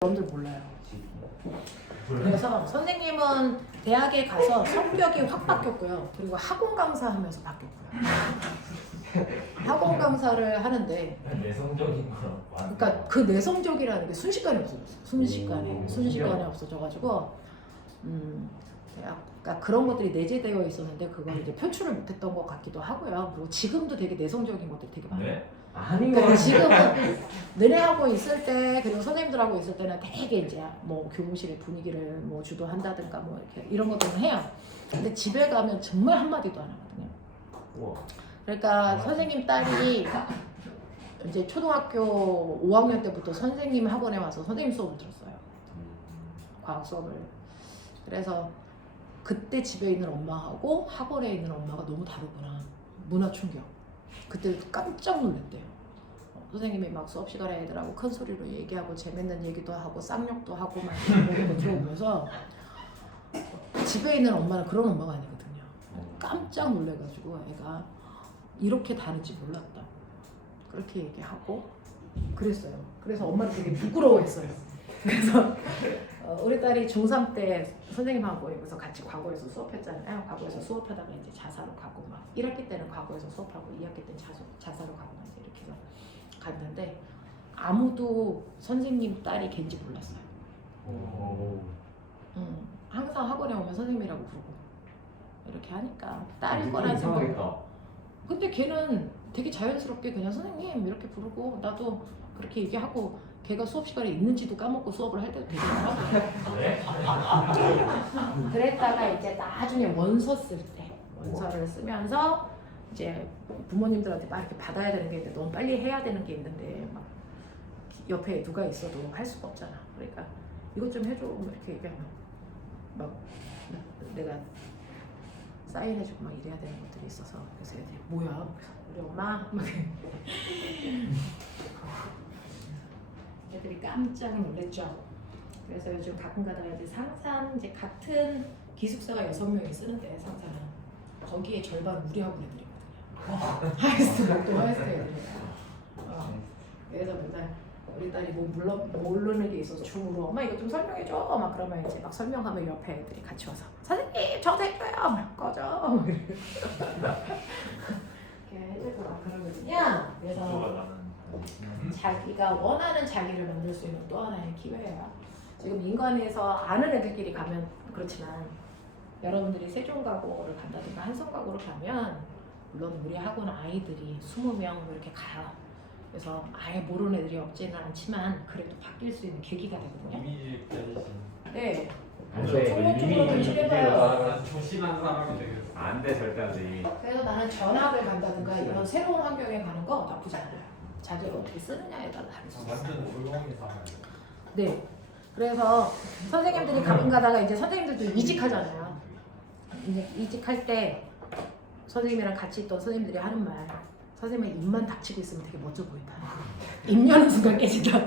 여러분들 몰라요. 그래서 선생님은 대학에 가서 성격이 확 바뀌었고요. 그리고 학원 강사하면서 바뀌었고요. 학원 강사를 하는데 내성적인 거랑 그러니까 그 내성적이라는 게 순식간에 없어졌어요. 순식간에 없어져가지고 그러니까 그런 것들이 내재되어 있었는데 그걸 이제 표출을 못했던 것 같기도 하고요. 그리고 지금도 되게 내성적인 것들 되게 많아요. 네? 아닌 그러니까 거 지금은 너네하고 있을 때 그리고 선생님들하고 있을 때는 되게 이제 뭐 교무실의 분위기를 뭐 주도한다든가 뭐 이렇게 이런 것들은 해요. 근데 집에 가면 정말 한마디도 안 하거든요. 우와. 그러니까 선생님 딸이 이제 초등학교 5학년 때부터 선생님 학원에 와서 선생님 수업을 들었어요. 과학 수업을. 그래서 그때 집에 있는 엄마하고 학원에 있는 엄마가 너무 다르구나. 문화 충격. 그때 깜짝 놀랐대요. 선생님이 막 수업 시간에 애들하고 큰 소리로 얘기하고 재밌는 얘기도 하고 쌍욕도 하고 막 이런 거 들어보면서 집에 있는 엄마는 그런 엄마가 아니거든요. 깜짝 놀래가지고 애가 이렇게 다른지 몰랐다. 그렇게 얘기하고 그랬어요. 그래서 엄마는 되게 부끄러워했어요. 그래서 우리 딸이 중3 때 선생님하고 여기서 같이 과거에서 수업했잖아요. 과거에서 수업하다가 이제 자사로 가고 막 1학기 때는 과거에서 수업하고 2학기 때는 자사로 가고 막 이제 이렇게 해서 갔는데 아무도 선생님 딸이 걘지 몰랐어요. 항상 학원에 오면 선생님이라고 부르고 이렇게 하니까 딸일 거란 생각. 근데 걔는 되게 자연스럽게 그냥 선생님 이렇게 부르고 나도 그렇게 얘기하고 걔가 수업 시간에 있는지도 까먹고 수업을 할 때도 되게 많아요. 네? 그랬다가 이제 나중에 원서 쓸 때 원서를 쓰면서 이제 부모님들한테 막 이렇게 받아야 되는 게 있는데 너무 빨리 해야 되는 게 있는데 막 옆에 누가 있어도 할 수가 없잖아. 그러니까 이것 좀 해줘 이렇게 얘기하면 막 내가 사인해주고 막 이래야 되는 것들이 있어서 그래서 애들이 뭐야? 우리 엄마? 막 애들이 깜짝 놀랐죠. 그래서 요즘 가끔 가다가 이제 상산 이제 같은 기숙사가 6명이 쓰는데 상산은 거기에 절반 우리하고 애들이거든요. 하이스트 목도 하이스트 애들이에요. 그래서 맨날 우리 딸이 뭐 모르는 게 있어서 중으로 엄마 이거 좀 설명해줘 막 그러면 이제 막 설명하면 옆에 애들이 같이 와서 선생님 저도 해줘요 막 꺼져 이렇게 해주고 막 그러거든요. 그래서 자기가 원하는 자기를 만들 수 있는 또 하나의 기회예요. 지금 인간에서 아는 애들끼리 가면 그렇지만 여러분들이 세종가고를 간다든가 한성가고를 가면 물론 우리 학원 아이들이 20명 이렇게 가요. 그래서 아예 모르는 애들이 없지는 않지만 그래도 바뀔 수 있는 계기가 되거든요. 이미지 깨지신 네. 안돼 변신해봐요. 조신한 사람이 되겠어. 안돼 절대 안돼. 그래서 나는 전학을 간다든가 이런 새로운 환경에 가는 거 나쁘지 않아요. 자기가 어떻게 쓰느냐에 따라 다를 수 있어요. 완전 조용히 살아요. 네. 그래서 선생님들이 가끔 가다가 이제 선생님들도 이직하잖아요. 이제 이직할 때 선생님이랑 같이 있던 선생님들이 하는 말, 선생님의 입만 닥치고 있으면 되게 멋져 보인다. 입 여는 순간 깨진다.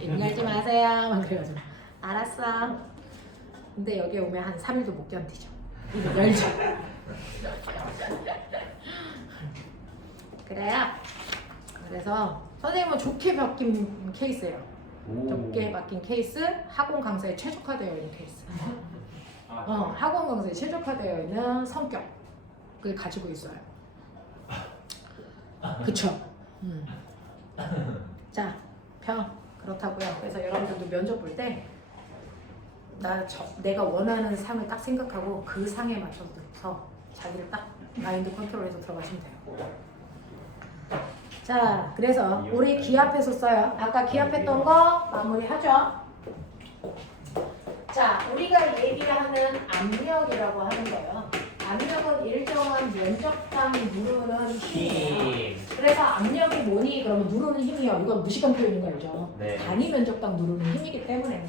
입 열지 마세요. 막 그래가지고 알았어. 근데 여기 오면 한 3일도 못 견디죠. 입을 열죠. 그래요. 그래서 선생님은 좋게 바뀐 케이스예요. 좋게 바뀐 케이스, 학원 강사에 최적화되어 있는 케이스. 학원 강사에 최적화되어 있는 성격을 가지고 있어요. 그쵸? 자, 그렇다고요. 그래서 여러분들도 면접 볼 때 내가 원하는 상을 딱 생각하고 그 상에 맞춰서 자기를 딱 마인드 컨트롤해서 들어가시면 돼요. 자, 그래서 우리 기합해서 써요. 아까 기합했던 거 마무리하죠. 자, 우리가 얘기하는 압력이라고 하는 거예요. 압력은 일정한 면적당 누르는 힘이에요. 그래서 압력이 뭐니? 그러면 누르는 힘이요. 이건 무시간 표현인 거 알죠? 네. 단위 면적당 누르는 힘이기 때문에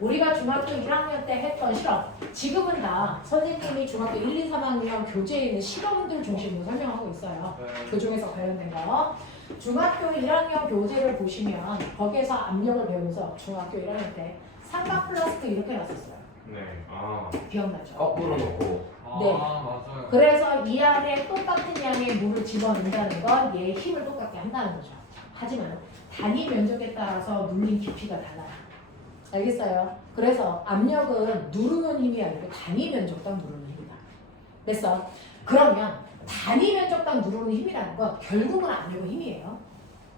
우리가 중학교 1학년 때 했던 실험, 지금은 다 선생님이 중학교 1, 2, 3학년 교재에 있는 실험들 중심으로 설명하고 있어요. 그 중에서 관련된 거. 중학교 1학년 교재를 보시면 거기에서 압력을 배우면서 중학교 1학년 때 삼각 플라스틱 이렇게 놨었어요. 네. 기억나죠? 거꾸로 놓고. 네. 맞아요. 그래서 이 안에 똑같은 양의 물을 집어넣는다는 건 얘의 힘을 똑같게 한다는 거죠. 하지만 단위 면적에 따라서 눌린 깊이가 달라요. 알겠어요? 그래서 압력은 누르는 힘이 아니고 단위 면적당 누르는 힘이다. 됐어? 그러면 단위 면적당 누르는 힘이라는 건 결국은 압력의 힘이에요.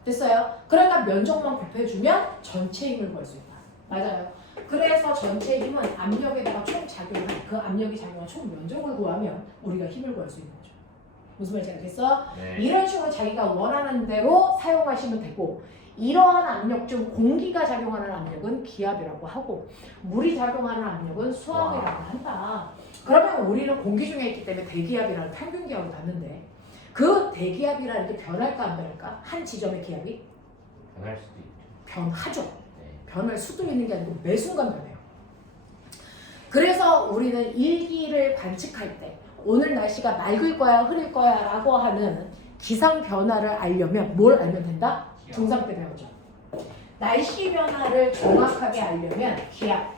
됐어요? 그러니까 면적만 곱해주면 전체 힘을 구할 수 있다. 맞아요. 그래서 전체 힘은 압력에다가 총 작용한 그 압력이 작용한 총 면적을 구하면 우리가 힘을 구할 수 있는 거죠. 무슨 말인지 알겠어? 네. 이런 식으로 자기가 원하는 대로 사용하시면 되고 이러한 압력 중 공기가 작용하는 압력은 기압이라고 하고 물이 작용하는 압력은 수압이라고 한다. 그러면 우리는 공기 중에 있기 때문에 대기압이라는 평균 기압을 받는데 그 대기압이라는 게 변할까 안 변할까? 한 지점의 기압이 변할 수도 있죠. 변하죠. 네. 변할 수도 있는 게 아니고 매 순간 변해요. 그래서 우리는 일기를 관측할 때 오늘 날씨가 맑을 거야 흐릴 거야 라고 하는 기상 변화를 알려면 뭘 알면 된다? 중3 때 배웠죠. 날씨 변화를 정확하게 알려면 기압,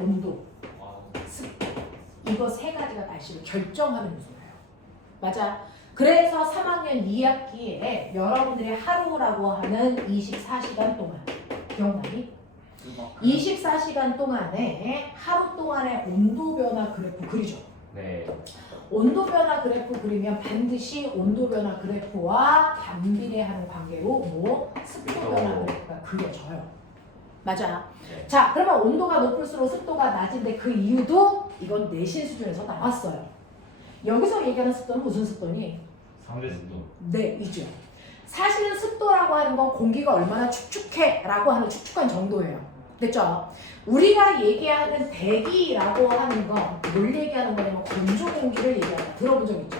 온도, 습도 이거 세 가지가 날씨를 결정하는 요소예요. 맞아. 그래서 3학년 2학기에 여러분들이 하루라고 하는 24시간 동안 기억나니? 24시간 동안에 하루 동안의 온도 변화 그래프 그리죠. 네. 온도 변화 그래프 그리면 반드시 온도 변화 그래프와 반비례하는 관계로 뭐 습도 변화 그래프가 그려져요. 맞아. 네. 자, 그러면 온도가 높을수록 습도가 낮은데 그 이유도 이건 내신 수준에서 나왔어요. 여기서 얘기하는 습도는 무슨 습도니? 상대 습도. 네, 이죠. 사실은 습도라고 하는 건 공기가 얼마나 축축해 라고 하는 축축한 정도예요. 됐죠? 우리가 얘기하는 대기라고 하는 건 뭘 얘기하는 거냐면 건조 공기를 얘기한다. 들어본 적 있죠?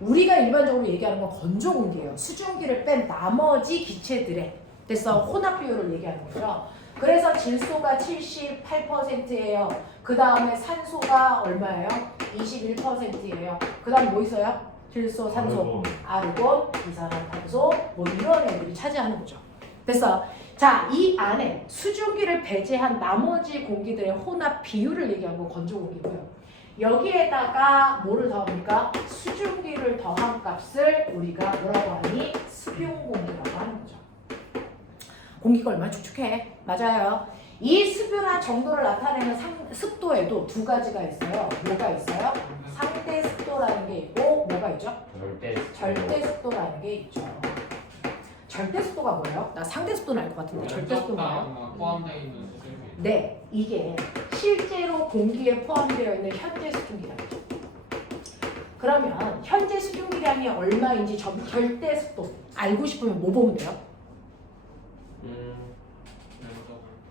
우리가 일반적으로 얘기하는 건 건조 공기예요. 수증기를 뺀 나머지 기체들의 됐어? 혼합 비율을 얘기하는 거죠. 그래서 질소가 78%예요. 그 다음에 산소가 얼마예요? 21%예요. 그 다음 뭐 있어요? 질소, 산소, 아르곤, 이산화탄소 뭐 이런 애들이 차지하는 거죠. 됐어? 자, 이 안에 수증기를 배제한 나머지 공기들의 혼합 비율을 얘기한 건 건조 공기고요. 여기에다가 뭐를 더합니까? 수증기를 더한 값을 우리가 뭐라고 하니? 수용 공기라고 하는 거죠. 공기가 얼마나 축축해? 맞아요. 이 습유나 정도를 나타내는 습도에도 두 가지가 있어요. 뭐가 있어요? 상대 습도라는 게 있고 뭐가 있죠? 절대 습도라는 게 있죠. 절대 습도가 뭐예요? 나 상대 습도는 알 것 같은데 절대 습도가 뭐예요? 포함되어 있는 수증기. 네, 이게 실제로 공기에 포함되어 있는 현재 수증기량이죠. 그러면 현재 수증기량이 얼마인지 절대 습도 알고 싶으면 뭐 보면 돼요?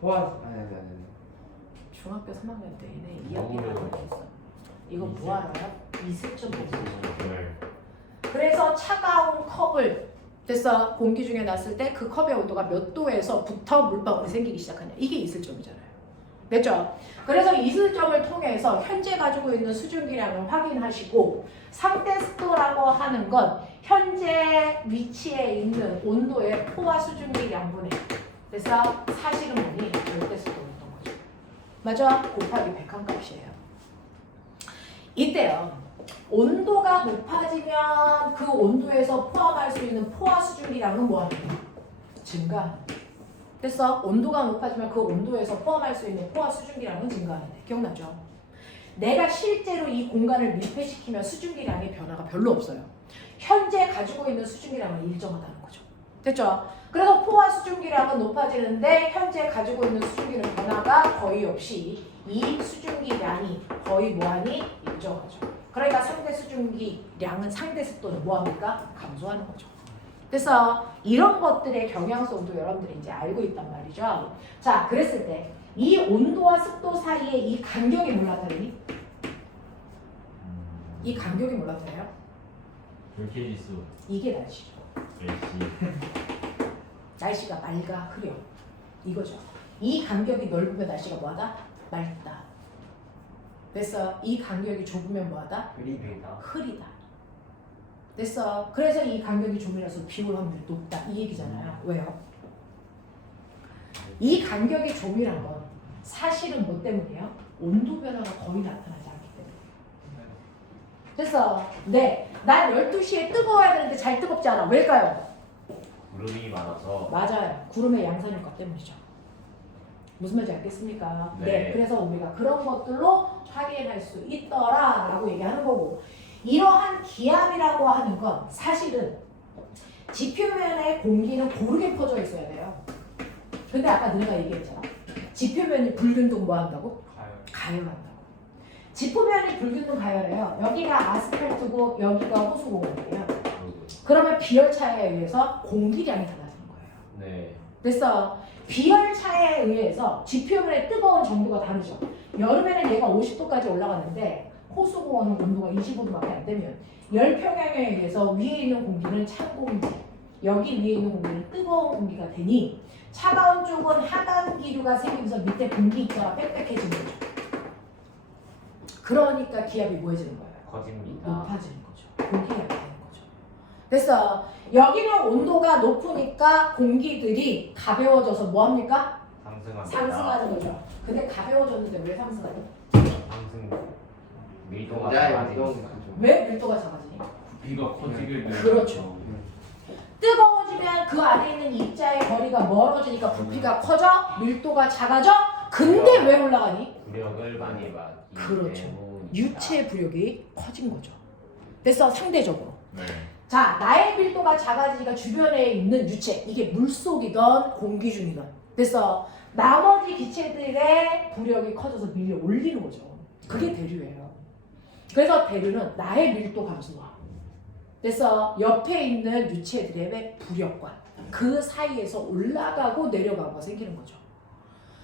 아니. 중학교 3학년 때 얘네 2학기 나올 때 있어. 이거 뭐 알아요? 이슬점 보고 있어. 그래서 차가운 컵을 됐어 공기 중에 놨을 때 그 컵의 온도가 몇 도에서부터 물방울이 생기기 시작하냐 이게 이슬점이잖아요. 됐죠? 그래서 이슬점을 통해서 현재 가지고 있는 수증기량을 확인하시고 상대 습도라고 하는 건 현재 위치에 있는 온도의 포화 수증기량분의 그래서 사실은 뭐니? 절대 습도였던 거죠. 맞아? 곱하기 100한 값이에요. 이때요. 온도가 높아지면 그 온도에서 포함할 수 있는 포화 수증기량은 뭐하는 거야? 증가. 됐어? 온도가 높아지면 그 온도에서 포함할 수 있는 포화 수증기량은 증가하는데 기억나죠? 내가 실제로 이 공간을 밀폐시키면 수증기량의 변화가 별로 없어요. 현재 가지고 있는 수증기량은 일정하다는 거죠. 됐죠? 그래서 포화 수증기량은 높아지는데 현재 가지고 있는 수증기는 변화가 거의 없이 이 수증기량이 거의 뭐하니? 일정하죠. 그러니까 상대 수증기량은 상대 습도는 뭐합니까? 감소하는 거죠. 그래서 이런 것들의 경향성도 여러분들이 이제 알고 있단 말이죠. 자, 그랬을 때 이 온도와 습도 사이에 이 간격이 뭘 나타내니? 이 간격이 뭘 나타내요? 불쾌지수. 이게 날씨죠. 날씨. 날씨가 맑아, 흐려. 이거죠. 이 간격이 넓으면 날씨가 뭐하다? 맑다. 됐어. 이 간격이 좁으면 뭐하다? 흐리다. 됐어. 그래서 이 간격이 좁으면서 비 올 확률이 높다. 이 얘기잖아요. 왜요? 이 간격이 좁이란 건 사실은 뭐 때문이에요? 온도 변화가 거의 나타나지 않기 때문에. 됐어. 네. 난 12시에 뜨거워야 되는데 잘 뜨겁지 않아. 왜일까요? 구름이 많아서. 맞아요. 구름의 양산 효과 때문이죠. 무슨 말인지 알겠습니까? 네. 그래서 우리가 그런 것들로 확인할 수 있더라라고 얘기하는 거고 이러한 기압이라고 하는 건 사실은 지표면에 공기는 고르게 퍼져 있어야 돼요. 근데 아까 너네가 얘기했잖아. 지표면이 붉은둥 뭐 한다고? 가요. 가열한다고. 지표면이 붉은둥 가열해요. 여기가 아스팔트고 여기가 호수공원이에요. 그러면 비열차에 의해서 공기량이 달라지는 거예요. 네. 됐어. 비열차에 의해서 지표면의 뜨거운 정도가 다르죠. 여름에는 얘가 50도까지 올라갔는데 호수공원은 온도가 25도밖에 안 되면 열평양에 의해서 위에 있는 공기는 찬 공기, 여기 위에 있는 공기는 뜨거운 공기가 되니 차가운 쪽은 하강 기류가 생기면서 밑에 공기 입자가 빽빽해지는 거죠. 그러니까 기압이 뭐해지는 거예요? 커집니다. 높아지는 거죠. 공기가 되는 거죠. 됐어. 여기는 온도가 높으니까 공기들이 가벼워져서 뭐합니까? 상승합니다. 상승하는 거죠. 근데 가벼워졌는데 왜 상승하죠? 상승. 밀도가 작아지니까. 왜 밀도가 작아지니? 부피가 커지게 되면 그렇죠. 뜨거워지면 그 안에 있는 입자의 거리가 멀어지니까 부피가 커져, 밀도가 작아져. 근데 왜 올라가니? 부력을 많이 받기 그렇죠. 때문이다. 유체의 부력이 커진 거죠. 그래서 상대적으로. 네. 자, 나의 밀도가 작아지니까 주변에 있는 유체, 이게 물속이든 공기 중이든. 그래서 나머지 기체들의 부력이 커져서 밀려 올리는 거죠. 그게 대류예요. 그래서 대류는 나의 밀도 감소와 그래서 옆에 있는 유체들의 부력과 그 사이에서 올라가고 내려가고 생기는 거죠.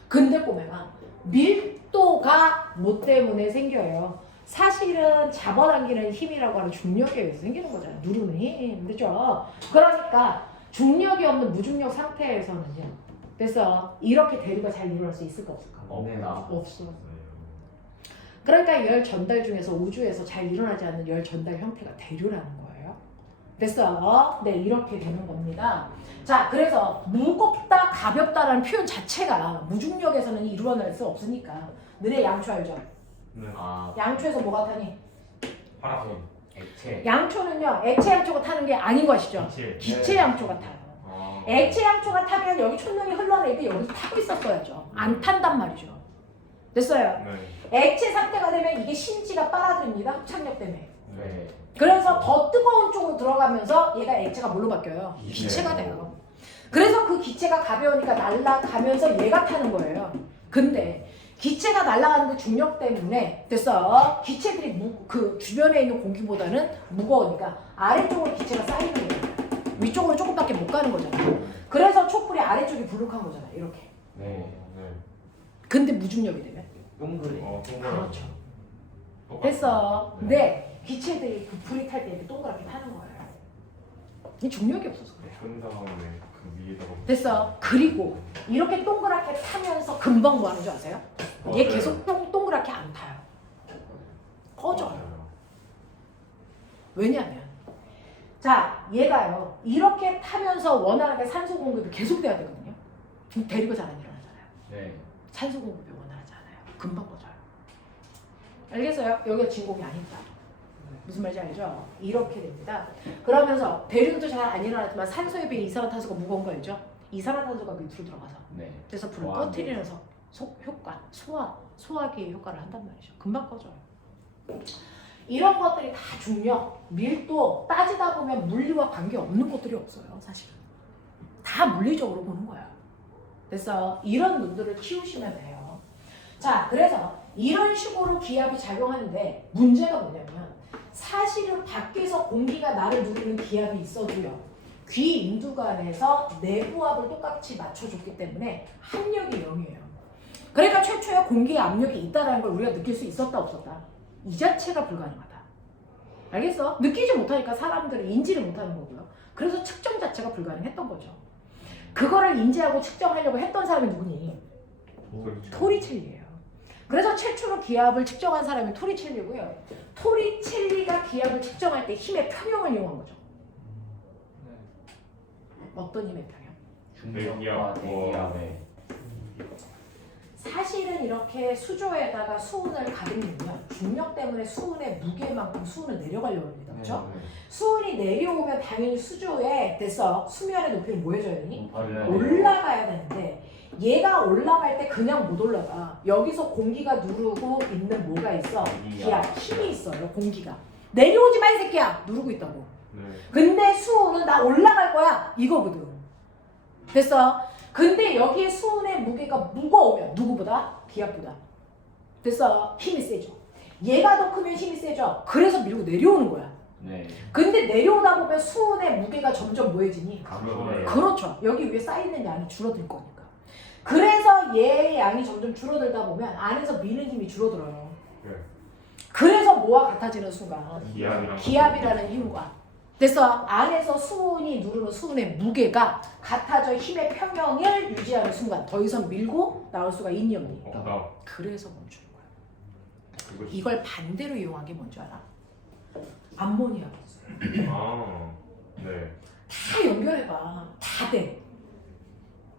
근데 꼬매가 밀도가 뭐 때문에 생겨요? 사실은 잡아당기는 힘이라고 하는 중력에 의해서 생기는 거잖아요. 누르는 힘, 그렇죠? 그러니까 중력이 없는 무중력 상태에서는요. 그래서 이렇게 대류가 잘 일어날 수 있을까 없을까? 없다. 없어. 그러니까 열 전달 중에서 우주에서 잘 일어나지 않는 열 전달 형태가 대류라는 거예요. 됐어? 네, 이렇게 되는 겁니다. 자, 그래서 무겁다, 가볍다라는 표현 자체가 무중력에서는 이루어낼 수 없으니까. 너네 양초 알죠? 아, 양초에서 뭐가 타니? 파라솔. 액체. 양초는요, 액체 양초가 타는 게 아닌 것이죠. 기체. 기체 양초가 타요. 아, 액체 양초가 타면 여기 촛능이 흘러낼 때 여기서 타고 있었어야죠. 안 탄단 말이죠. 됐어요? 네. 액체 상태가 되면 이게 신지가 빨아들입니다. 흡착력 때문에. 네. 그래서 더 뜨거운 쪽으로 들어가면서 얘가 액체가 뭘로 바뀌어요? 기체가 돼요. 그래서 그 기체가 가벼우니까 날아가면서 얘가 타는 거예요. 근데 기체가 날아가는 그 중력 때문에 됐어. 기체들이 그 주변에 있는 공기보다는 무거우니까 아래쪽으로 기체가 쌓이는 거예요. 위쪽으로 조금밖에 못 가는 거잖아요. 그래서 촛불이 아래쪽이 불룩한 거잖아요. 이렇게. 네. 근데 무중력이 되면 동그래. 그렇죠. 됐어. 근데 기체들이 그 불이 탈 때 이렇게 동그랗게 타는 거예요. 이 중력이 없어서 그래요. 한 다음에 그 위에다가 됐어. 그리고 이렇게 동그랗게 타면서 금방 뭐 하는 줄 아세요? 얘 맞아요. 계속 동그랗게 안 타요. 꺼져요. 왜냐면 자, 얘가요. 이렇게 타면서 원활하게 산소 공급이 계속돼야 되거든요. 대류가 잘 안 일어나잖아요. 네. 산소 공급이 원활하지 않아요. 금방 꺼져요. 알겠어요? 여기가 진공이 아니다. 무슨 말인지 알죠? 이렇게 됩니다. 그러면서 대류도 잘 안 일어나지만 산소에 비해 이산화탄소가 무거운 거 알죠? 이산화탄소가 밑으로 들어가서 네. 그래서 불을 와, 꺼트리는 효과, 소화기의 효과를 한단 말이죠. 금방 꺼져요. 이런 것들이 다 중력, 밀도 따지다 보면 물리와 관계없는 것들이 없어요. 사실은. 다 물리적으로 보는 거야. 그래서 이런 눈들을 키우시면 돼요. 자, 그래서 이런 식으로 기압이 작용하는데 문제가 뭐냐면 사실은 밖에서 공기가 나를 누리는 기압이 있어도요. 귀 인두관에서 내부압을 똑같이 맞춰줬기 때문에 압력이 0이에요. 그러니까 최초에 공기의 압력이 있다는 걸 우리가 느낄 수 있었다 없었다? 이 자체가 불가능하다. 알겠어? 느끼지 못하니까 사람들은 인지를 못하는 거고요. 그래서 측정 자체가 불가능했던 거죠. 그거를 인지하고 측정하려고 했던 사람이 누구니? 토리첼리예요. 그래서 최초로 기압을 측정한 사람이 토리첼리고요. 토리첼리가 기압을 측정할 때 힘의 평형을 이용한 거죠. 어떤 힘의 평형? 중력과 대기압의 사실 사실은 이렇게 수조에다가 수은을 가득 넣으면 중력 때문에 수은의 무게만큼 수은은 내려가려고 합니다. 그렇죠? 수은이 내려오면 당연히 수조에 됐어. 수면의 높이는 뭐 해줘야 되니? 올라가야 되는데 얘가 올라갈 때 그냥 못 올라가. 여기서 공기가 누르고 있는 뭐가 있어? 기압, 힘이 있어요. 공기가. 내려오지 마 이 새끼야. 누르고 있다고. 근데 수은은 나 올라갈 거야. 이거거든. 됐어? 근데 여기에 수은의 무게가 무거우면 누구보다? 기압보다. 됐어? 힘이 세죠. 얘가 더 크면 힘이 세죠. 그래서 밀고 내려오는 거야. 네. 근데 내려오다 보면 수은의 무게가 점점 뭐해지니? 가벼워요. 그렇죠. 여기 위에 쌓이는 양이 줄어들 거니까. 그래서 얘의 양이 점점 줄어들다 보면 안에서 미는 힘이 줄어들어요. 네. 그래서 뭐와 같아지는 순간? 기압이랑 기압이라는 힘과 그래서 안에서 수은이 누르는 수은의 무게가 같아져 힘의 평형을 유지하는 순간 더 이상 밀고 나올 수가 있니 없니? 나 그래서 멈추는 거야. 이걸 반대로 이용한 게 뭔지 알아? 암모니아. 네. 다 연결해봐. 다 돼.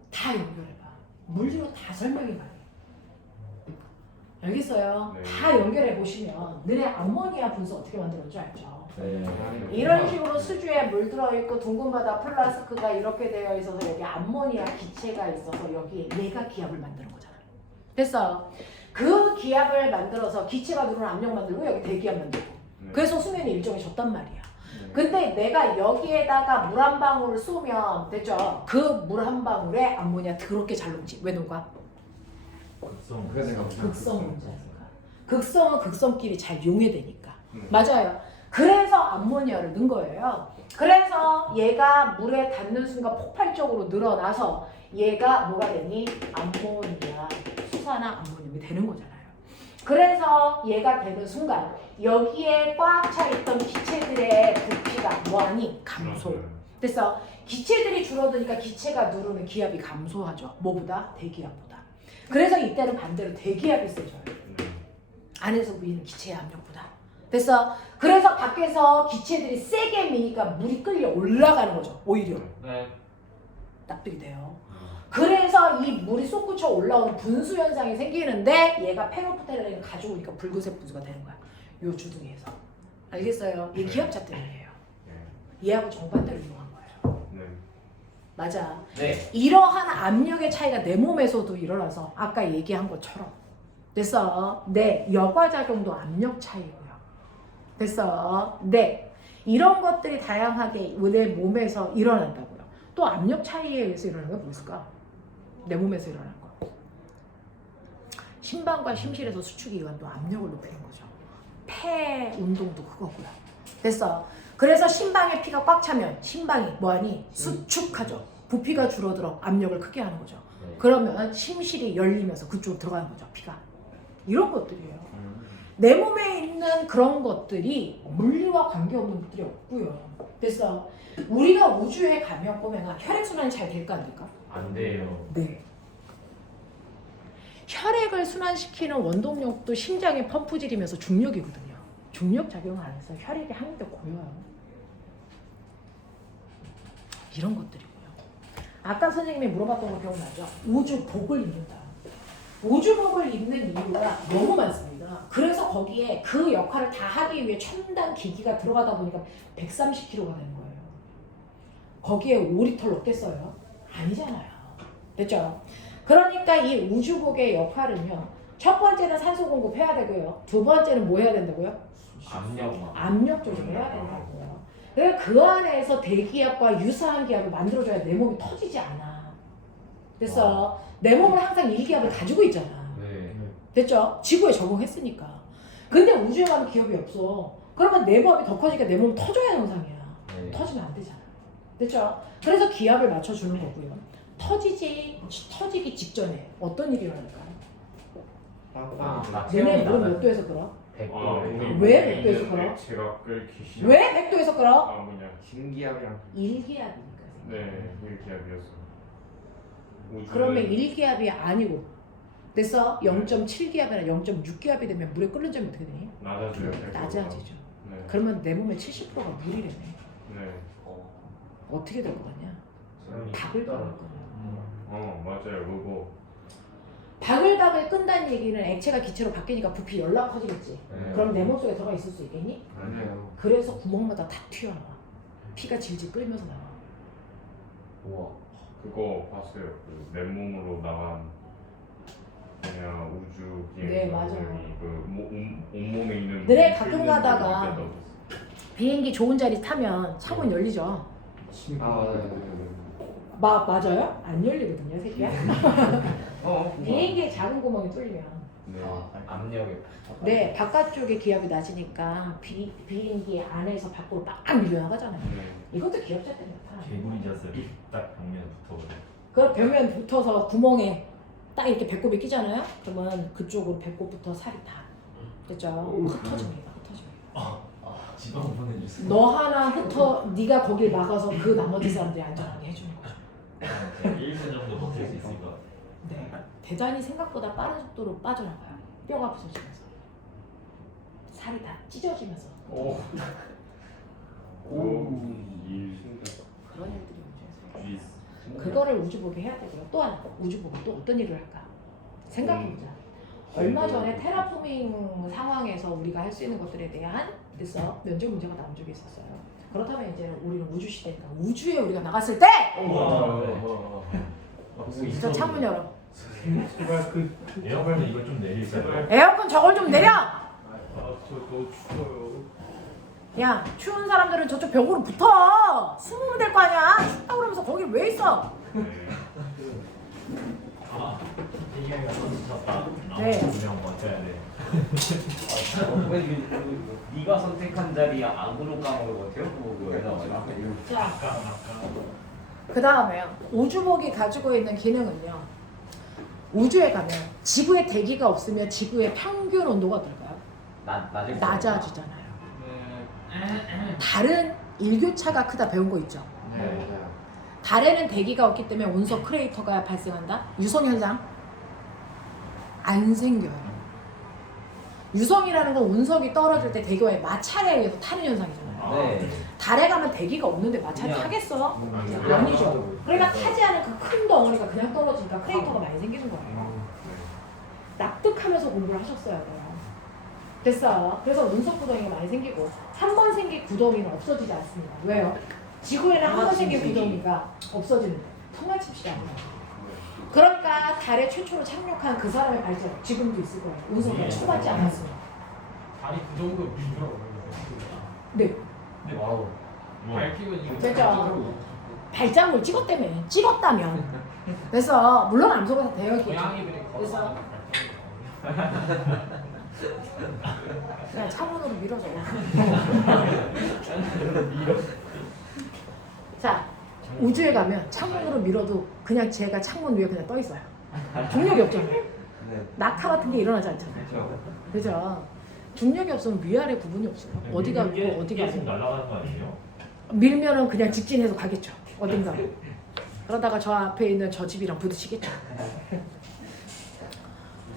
다 연결해봐. 물리로 다 설명이 가요. 알겠어요? 네. 다 연결해 보시면 너네 암모니아 분수 어떻게 만들었는지 알죠? 네. 이런 식으로 수주에 물 들어있고 둥근 바다 플라스크가 이렇게 되어 있어서 여기 암모니아 기체가 있어서 여기에 얘가 기압을 만드는 거잖아. 됐어? 그 기압을 만들어서 기체가 누르는 압력 만들고 여기 대기압 만들고 그래서 수면이 일정히 졌단 말이야. 근데 내가 여기에다가 물 한 방울을 쏘면 됐죠? 그 물 한 방울에 암모니아 더럽게 잘 녹지. 왜 녹아? 극성 문제 아닌가? 극성은 극성끼리 잘 용해되니까. 맞아요. 그래서 암모니아를 넣은 거예요. 그래서 얘가 물에 닿는 순간 폭발적으로 늘어나서 얘가 뭐가 되니? 암모니아, 수산화 암모늄이 되는 거잖아요. 그래서 얘가 되는 순간 여기에 꽉 차 있던 기체들의 부피가 뭐하니? 감소. 그래서 기체들이 줄어드니까 기체가 누르는 기압이 감소하죠. 뭐보다? 대기압보다. 그래서 이때는 반대로 대기압이 세져요. 안에서 미는 기체의 압력보다. 됐어? 그래서 밖에서 기체들이 세게 미니까 물이 끌려 올라가는 거죠. 오히려. 납득이 돼요. 그래서 이 물이 솟구쳐 올라오는 분수 현상이 생기는데 얘가 페로프테르를 가지고 오니까 붉은색 분수가 되는 거야. 요 주둥이에서. 알겠어요? 이게 기압차 때문이에요. 얘하고 정반대로 이용한 거예요. 맞아. 네. 이러한 압력의 차이가 내 몸에서도 일어나서 아까 얘기한 것처럼 됐어? 네. 여과작용도 압력 차이고요. 됐어? 네. 이런 것들이 다양하게 내 몸에서 일어난다고요. 또 압력 차이에 의해서 일어나는 게 뭐 있을까? 내 몸에서 일어나는 거. 심방과 심실에서 수축이관도 압력을 높이는 거죠. 폐 운동도 그거고요. 됐어? 그래서 심방에 피가 꽉 차면 심방이 뭐하니? 수축하죠. 부피가 줄어들어 압력을 크게 하는 거죠. 그러면 심실이 열리면서 그쪽으로 들어가는 거죠. 피가. 이런 것들이에요. 내 몸에 있는 그런 것들이 물리와 관계없는 것들이 없고요. 됐어? 우리가 우주에 가면 보면 혈액순환이 잘 될까 안 될까? 안 돼요. 네. 혈액을 순환시키는 원동력도 심장의 펌프질이면서 중력이거든요. 중력 작용 안에서 혈액이 한데 고여요. 이런 것들이고요. 아까 선생님이 물어봤던 거 기억나죠? 우주복을 입는다. 우주복을 입는 이유가 너무 많습니다. 그래서 거기에 그 역할을 다 하기 위해 첨단 기기가 들어가다 보니까 130kg가 되는 거예요. 거기에 5리터를 넣겠어요? 아니잖아요. 됐죠? 그러니까 이 우주복의 역할은요. 첫 번째는 산소 공급해야 되고요. 두 번째는 뭐 해야 된다고요? 압력 조절해야 된다고요. 그래서 그 안에서 대기압과 유사한 기압을 만들어줘야 내 몸이 터지지 않아. 됐어? 내 몸은 항상 일기압을 가지고 있잖아. 됐죠? 지구에 적응했으니까. 근데 우주에 가면 기압이 없어. 그러면 내 몸이 더 커지니까 내 몸이 터져야 정상이야. 터지면 안 되잖아. 됐죠? 그래서 기압을 맞춰주는 거고요. 터지기 직전에 어떤 일이 일어날까요? 너네 물은 몇 도에서 끓어? 100도. 왜 100도에서 끓어? 제가 끓기 시작. 왜 100도에서 끓어? 뭐냐. 신기압이랑. 일기압이니까. 네, 1기압이었어. 그러면 1기압이 아니고 됐어? 0.7기압이나 0.6기압이 되면 물에 끓는 점이 어떻게 되니? 낮아지죠. 네. 그러면 내 몸의 70%가 물이래네. 네. 어떻게 될 거냐? 바글바글 거려. 맞아요. 그거. 바글바글 열감을 끈다는 얘기는 액체가 기체로 바뀌니까 부피 열나가 커지겠지. 네. 그럼 내 몸속에 들어가 있을 수 있겠니? 아니에요. 그래서 구멍마다 다 튀어나와. 피가 질질 끓면서 나와. 우와. 그거 봤어요. 그 맨몸으로 나간 그냥 우주 비행. 네, 맞아요. 온몸에 있는. 네, 몸 가끔 끓는 가다가 걸 느꼈다고. 비행기 좋은 자리 타면 창문 열리죠. 아 맞아요. 맞아요? 안 열리거든요, 새끼야. 어. 비행기에 작은 구멍이 뚫리면. 네. 압력에. 네, 바깥쪽에 기압이 낮으니까 비행기 안에서 밖으로 막 밀려나가잖아요. 네. 이것도 기압차 때문에 나타나요. 개구리 자세로 딱 벽면 붙어버려. 그 벽면 붙어서 구멍에 딱 이렇게 배꼽이 끼잖아요. 그러면 그쪽으로 배꼽부터 살이 다 됐죠. 흩어집니다. 흩어집니다. 지방 보내주세요. 너 하나 네가 거길 막아서 그 나머지 사람들이 안전하게 해주는 거죠. 1분 정도 버틸 수 있을 것 같아요. 네, 대단히 생각보다 빠른 속도로 빠져나가요. 뼈가 부서지면서 살이 다 찢어지면서 오. 이 그런 일들이 우주에서 쥐- 그거를 우주복에 해야 되고요. 또 하나 우주복은 또 어떤 일을 할까 생각해보자. 얼마 전에 테라포밍 상황에서 우리가 할 수 있는 것들에 대한 그래서 면접 문제가 나온 적이 있었어요. 그렇다면 이제 우리는 우주 시대니까 우주에 우리가 나갔을 때 진짜 창문 열어. 제발 그 에어컨 이걸 좀 내릴까요? 에어컨 저걸 좀 내려. 저도 추워요. 야 추운 사람들은 저쪽 벽으로 붙어. 숨으면 될 거 아니야. 춥다 그러면서 거기 왜 있어? 네. 얘기하기가 쳤다. 네. 분명 버텨야 돼. 네가 선택한 자리 악으로 까먹을 것 같아요. 그거 왜 나와요? 자, 그 다음에요. 우주복이 가지고 있는 기능은요. 우주에 가면 지구의 대기가 없으면 지구의 평균 온도가 어떨까요? 낮아지잖아요. 달은 일교차가 크다 배운 거 있죠? 네. 달에는 대기가 없기 때문에 운석 크레이터가 발생한다? 유성 현상? 안 생겨요. 유성이라는 건 운석이 떨어질 때 대기와의 마찰에 의해서 타는 현상이잖아요. 네. 달에 가면 대기가 없는데 마찰 그냥- 타겠어? 안 아니죠. 그러니까 타지 않은 그 큰 덩어리가 그냥 떨어지니까 크레이터가 많이 생기는 거예요. 납득하면서 공부를 하셨어야 돼요. 됐어요. 그래서 운석 구덩이가 많이 생기고 한 번 생긴 구덩이는 없어지지 않습니다. 왜요? 지구에는 한 번 생긴 구덩이가 없어지는데 통마침시가 아니에요. 그러니까 달에 최초로 착륙한 그 사람의 발전 지금도 있을 거예요. 운석이 초받지 않았으면. 다리 그 정도 비주라고 네. 와우. 밝히면 이거 됐죠. 발장을 찍었다면. 그래서 물론 암소가 다 되어 있겠죠. 고양이들이 그래서 그냥 창문으로 밀어줘. 자, 우주에 가면 창문으로 밀어도 그냥 제가 창문 위에 그냥 떠 있어요. 중력이 없잖아요. 네. 낙하 같은 게 일어나지 않잖아요. 그렇죠. 그죠? 중력이 없으면 위아래 구분이 없어요. 어디가 있고 어디가 계속 아니고. 날아가는 거 아니에요? 밀면은 그냥 직진해서 가겠죠. 어딘가. 그러다가 저 앞에 있는 저 집이랑 부딪히겠죠.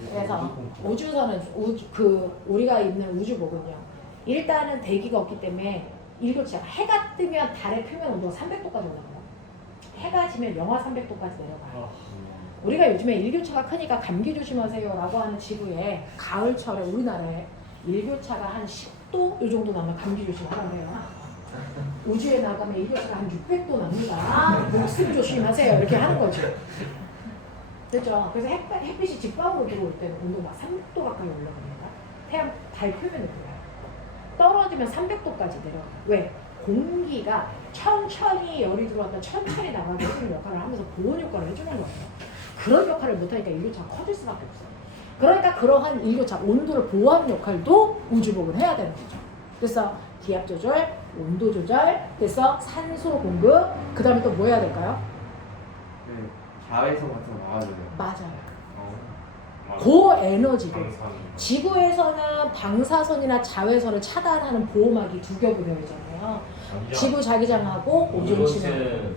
그래서 우주선은 우리가 있는 우주복은요. 일단은 대기가 없기 때문에 일교차 해가 뜨면 달의 표면 온도가 300도까지 올라가요. 해가 지면 영하 300도까지 내려가요. 우리가 요즘에 일교차가 크니까 감기 조심하세요라고 하는 지구에 가을철에 우리나라에 일교차가 한 10도 이 정도 나면 감기 조심하라고 해요. 우주에 나가면 일교차가 한 600도 납니다. 목숨 조심하세요. 이렇게 하는 거죠. 됐죠? 그래서 햇빛이 직방으로 들어올 때는 온도가 막 300도 가까이 올라갑니다. 달 표면에 들어요. 떨어지면 300도까지 내려가요. 왜? 공기가 천천히 열이 들어왔다 천천히 나가게 해주는 역할을 하면서 보온 효과를 해주는 거예요. 그런 역할을 못하니까 일교차가 커질 수밖에 없어요. 그러니까 그러한 일교차, 온도를 보호하는 역할도 우주복은 해야 되는 거죠. 그래서 기압 조절, 온도 조절, 그래서 산소 공급, 그 다음에 또 뭐 해야 될까요? 네. 자외선 같은 거 막아줘요. 맞아요. 맞아. 고에너지를 방사능. 지구에서는 방사선이나 자외선을 차단하는 보호막이 두 겹이 되어 있잖아요. 자기장. 지구 자기장하고 오존 침해. 이것은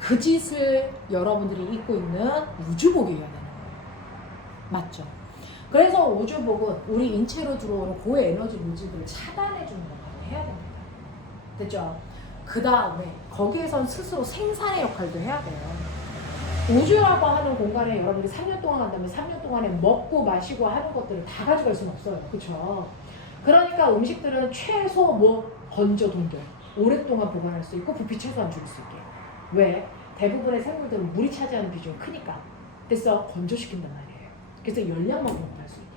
그 짓을 여러분들이 입고 있는 우주복이어야 되는 거예요. 맞죠? 그래서 우주복은 우리 인체로 들어오는 고에너지 물질들을 차단해주는 역할을 해야 됩니다. 됐죠? 그 다음에 거기에선 스스로 생산의 역할도 해야 돼요. 우주라고 하는 공간에 여러분이 3년 동안 간다면 3년 동안에 먹고 마시고 하는 것들을 다 가져갈 수는 없어요. 그렇죠? 그러니까 음식들은 최소 뭐 건조 동결 오랫동안 보관할 수 있고 부피 최소한 줄일 수 있게. 왜? 대부분의 생물들은 물이 차지하는 비중이 크니까. 그래서 건조시킨단 말이에요. 그래서 열량만 공급할 수 있게.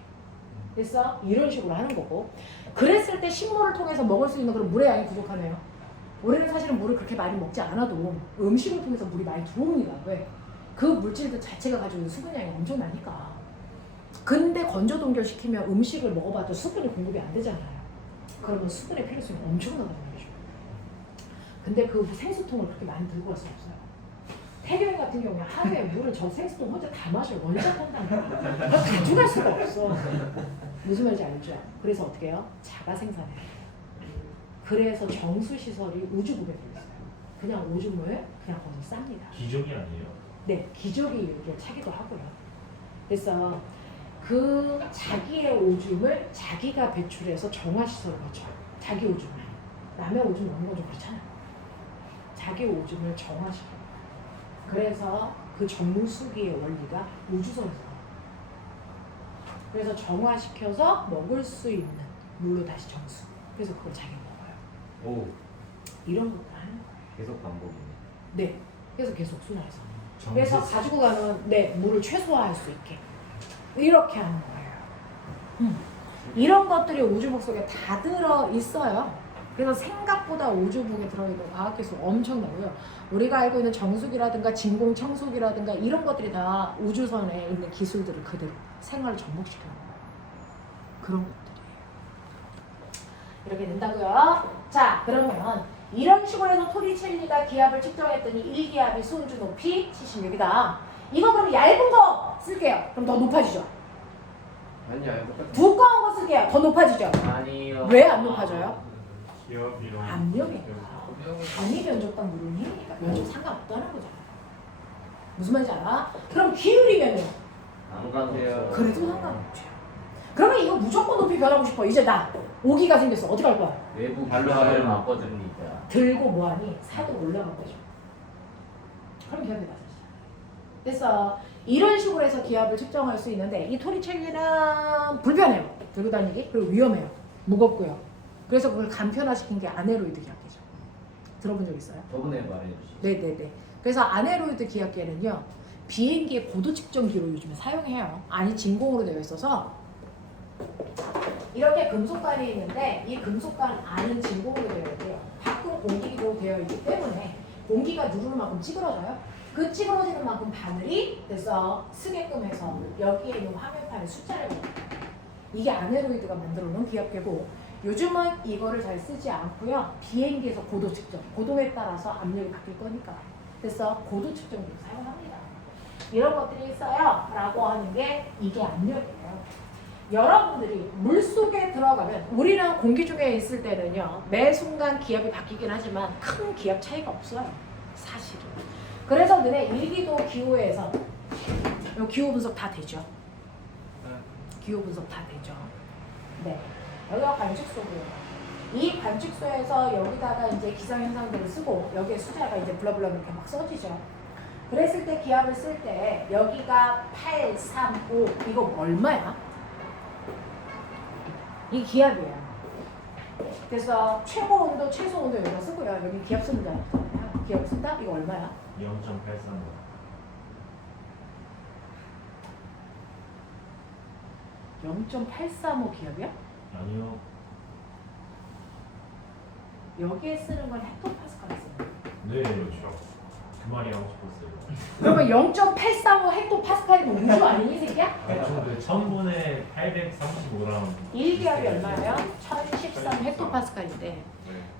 그래서 이런 식으로 하는 거고. 그랬을 때 식물을 통해서 먹을 수 있는 그런 물의 양이 부족하네요. 우리는 사실은 물을 그렇게 많이 먹지 않아도 음식을 통해서 물이 많이 들어옵니다. 왜? 그 물질들 자체가 가지고 있는 수분량이 엄청나니까. 근데 건조 동결시키면 음식을 먹어봐도 수분이 공급이 안 되잖아요. 그러면 수분의 필요성이 엄청나다는 말이죠. 근데 그 생수통을 그렇게 많이 들고 갈 수 없어요. 태경이 같은 경우에 하루에 물을 저 생수통 혼자 다 마셔요. 원샷 한다니까. 가져갈 수가 없어. 무슨 말인지 알죠? 그래서 어떻게 해요? 자가 생산해요. 그래서 정수시설이 우주국에 들어있어요. 그냥 오줌을 그냥 거기서 쌉니다. 기적이 아니에요. 네, 기적이 여기에 차기도 하고요. 그래서 그 자기의 오줌을 자기가 배출해서 정화시설을 거쳐요. 자기 오줌을. 남의 오줌 넣는 건 좀 그렇잖아요. 자기 오줌을 정화시켜요. 그래서 그 정수기의 원리가 우주선에서 나와요. 그래서 정화시켜서 먹을 수 있는 물로 다시 정수. 그래서 그걸 자기가 먹어요. 오, 이런 것들 하는 거예요. 계속 반복이네. 네. 그래서 계속 순환해서. 그래서 가지고 가는 물을 최소화할 수 있게 이렇게 하는 거예요. 이런 것들이 우주복 속에 다 들어 있어요. 그래서 생각보다 우주복에 들어있는 과학기술 엄청나고요. 우리가 알고 있는 정수기라든가 진공 청소기라든가 이런 것들이 다 우주선에 있는 기술들을 그대로 생활을 접목시키는 거예요. 그런 것들이에요. 이렇게 된다고요. 자, 그러면 이런 식으로 해서 토리첼리가 기압을 측정했더니 1기압이 순주 높이 76이다. 이거 그럼 얇은 거 쓸게요. 그럼 더 높아지죠? 아니야, 똑같아. 두꺼운 거 쓸게요. 더 높아지죠? 아니요. 왜 안 높아져요? 기업이랑 압력이니까. 단위 면적당 누르는 힘이니까 면적 상관없다는 거잖아요. 무슨 말인지 알아? 그럼 기울이면요? 안 가세요. 그래도 상관없죠. 그러면 이거 무조건 높이 변하고 싶어. 이제 나 5기가 생겼어. 어떻게 할 거야? 외부 발열을 바꿔줍니다. 들고 뭐하니? 사도 올라간 거죠. 그럼 기압이 낮아지죠. 그래서 이런 식으로 해서 기압을 측정할 수 있는데 이 토리첼리는 불편해요. 들고 다니기. 그리고 위험해요. 무겁고요. 그래서 그걸 간편화시킨 게 아네로이드 기압계죠. 들어본 적 있어요? 저번에 말해주신. 네네네. 그래서 아네로이드 기압계는요. 비행기의 고도 측정기로 요즘에 사용해요. 안이 진공으로 되어 있어서 이렇게 금속관이 있는데 이 금속관 안은 진공으로 되어 있고요. 밖은 공기로 되어 있기 때문에 공기가 누르는 만큼 찌그러져요. 그 찌그러지는 만큼 바늘이 돼서 쓰게끔 해서 여기에 있는 화면판에 숫자를 넣어요. 이게 아네로이드가 만들어 놓은 기압계고 요즘은 이거를 잘 쓰지 않고요. 비행기에서 고도 측정, 고도에 따라서 압력이 바뀔 거니까 그래서 고도 측정기로 사용합니다. 이런 것들이 있어요 라고 하는 게 이게 압력이에요. 여러분들이 물속에 들어가면 우리는 공기 중에 있을 때는요 매 순간 기압이 바뀌긴 하지만 큰 기압 차이가 없어요 사실은. 그래서 너네 일기도 기호에서 기호 분석 다 되죠. 기호 분석 다 되죠. 네, 여기가 관측소고요. 이 관측소에서 여기다가 이제 기상현상들을 쓰고 여기에 숫자가 이제 블라블라 이렇게 막 써지죠. 그랬을 때 기압을 쓸 때 여기가 8, 3, 5 이거 얼마야? 이 기압이에요. 그래서 최고 온도, 최소 온도 여기다 쓰고요. 여기 기압 쓰는 거 있잖아요. 기압 쓴다? 이거 얼마야? 0.835 기압이야? 아니요. 여기에 쓰는 건 헥토파스칼 쓰는 거예요. 네, 그렇죠. 그 말이 하고 싶었어요. 그러면 0.835 헥토파스칼이면 우주 아니니 이 새끼야? 대충 그 1000분의 835랑 1기압이 얼마예요? 1013 헥토파스칼인데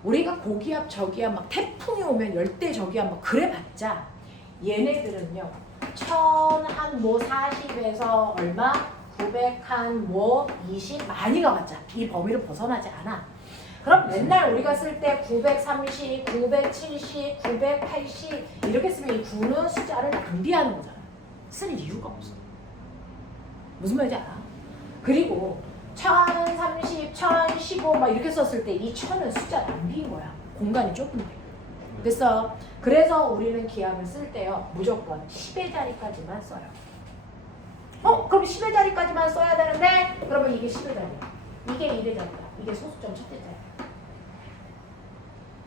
우리가 고기압 저기압 막 태풍이 오면 열대 저기압 막 그래봤자 얘네들은요 1040에서 얼마? 920 많이 가봤자 이 범위를 벗어나지 않아. 그럼 맨날 우리가 쓸 때 930, 970, 980 이렇게 쓰면 이 9는 숫자를 낭비하는 거잖아. 쓸 이유가 없어. 무슨 말인지 알아? 그리고 1030, 1015 막 이렇게 썼을 때 이 1000은 숫자 낭비인 거야. 공간이 좁은데. 됐어. 그래서 우리는 기압을 쓸 때요 무조건 10의 자리까지만 써요. 그럼 10의 자리까지만 써야 되는데 그러면 이게 10의 자리야. 이게 1의 자리야. 이게 소수점 첫째 자리야.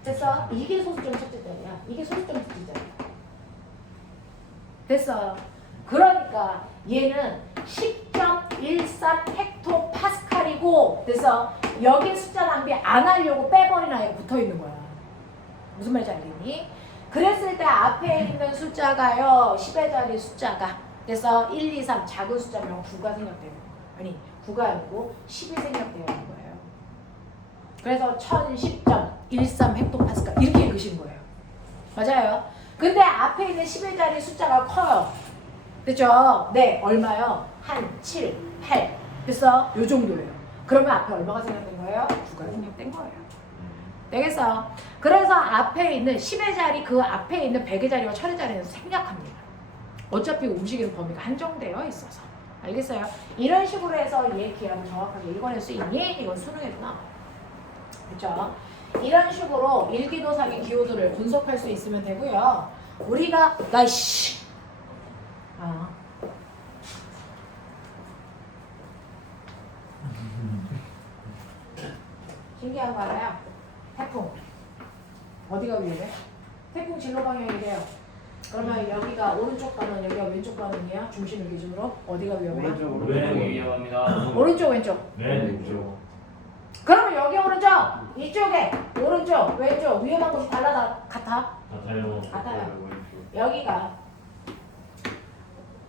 됐어? 이게 소수점 첫째 자리야. 이게 소수점 둘째 자리야. 됐어. 그러니까 얘는 10.13 헥토파스칼이고 됐어. 여기 숫자 낭비 안 하려고 빼버리나 해 붙어 있는 거야. 무슨 말인지 알겠니? 그랬을 때 앞에 있는 숫자가요 10의 자리 숫자가 그래서 1, 2, 3 작은 숫자면 9가 생략되는 거예요. 아니 9가 아니고 10이 생략되는 거예요. 그래서 1010.13 헥토파스칼 이렇게 읽으신 거예요. 맞아요. 근데 앞에 있는 10의 자리 숫자가 커요. 그죠? 네, 얼마요? 한 7, 8 됐어? 요 정도예요. 그러면 앞에 얼마가 생략된 거예요? 9가 생략된 거예요. 되겠어? 그래서 앞에 있는 10의 자리 그 앞에 있는 100의 자리와 1000의 자리는 생략합니다. 어차피 움직이는 범위가 한정되어 있어서. 알겠어요? 이런 식으로 해서 얘 기압을 정확하게 읽어낼 수 있니? 이건 수능에도 나와요. 그렇죠? 이런 식으로 일기도상의 기호들을 분석할 수 있으면 되고요. 우리가 나이씨 신기한 거 알아요? 태풍 어디가 위험해? 태풍 진로 방향이 이래요. 그러면 여기가 오른쪽 반원, 여기가 왼쪽 반원이야. 중심을 기준으로 어디가 위험해? 오른쪽으로. 오른쪽이 위험합니다. 오른쪽 왼쪽. 네, 왼쪽. 그러면 여기 오른쪽, 이쪽에 오른쪽, 왼쪽 위험한 곳이 같아? 같아요. 같아요. 여기가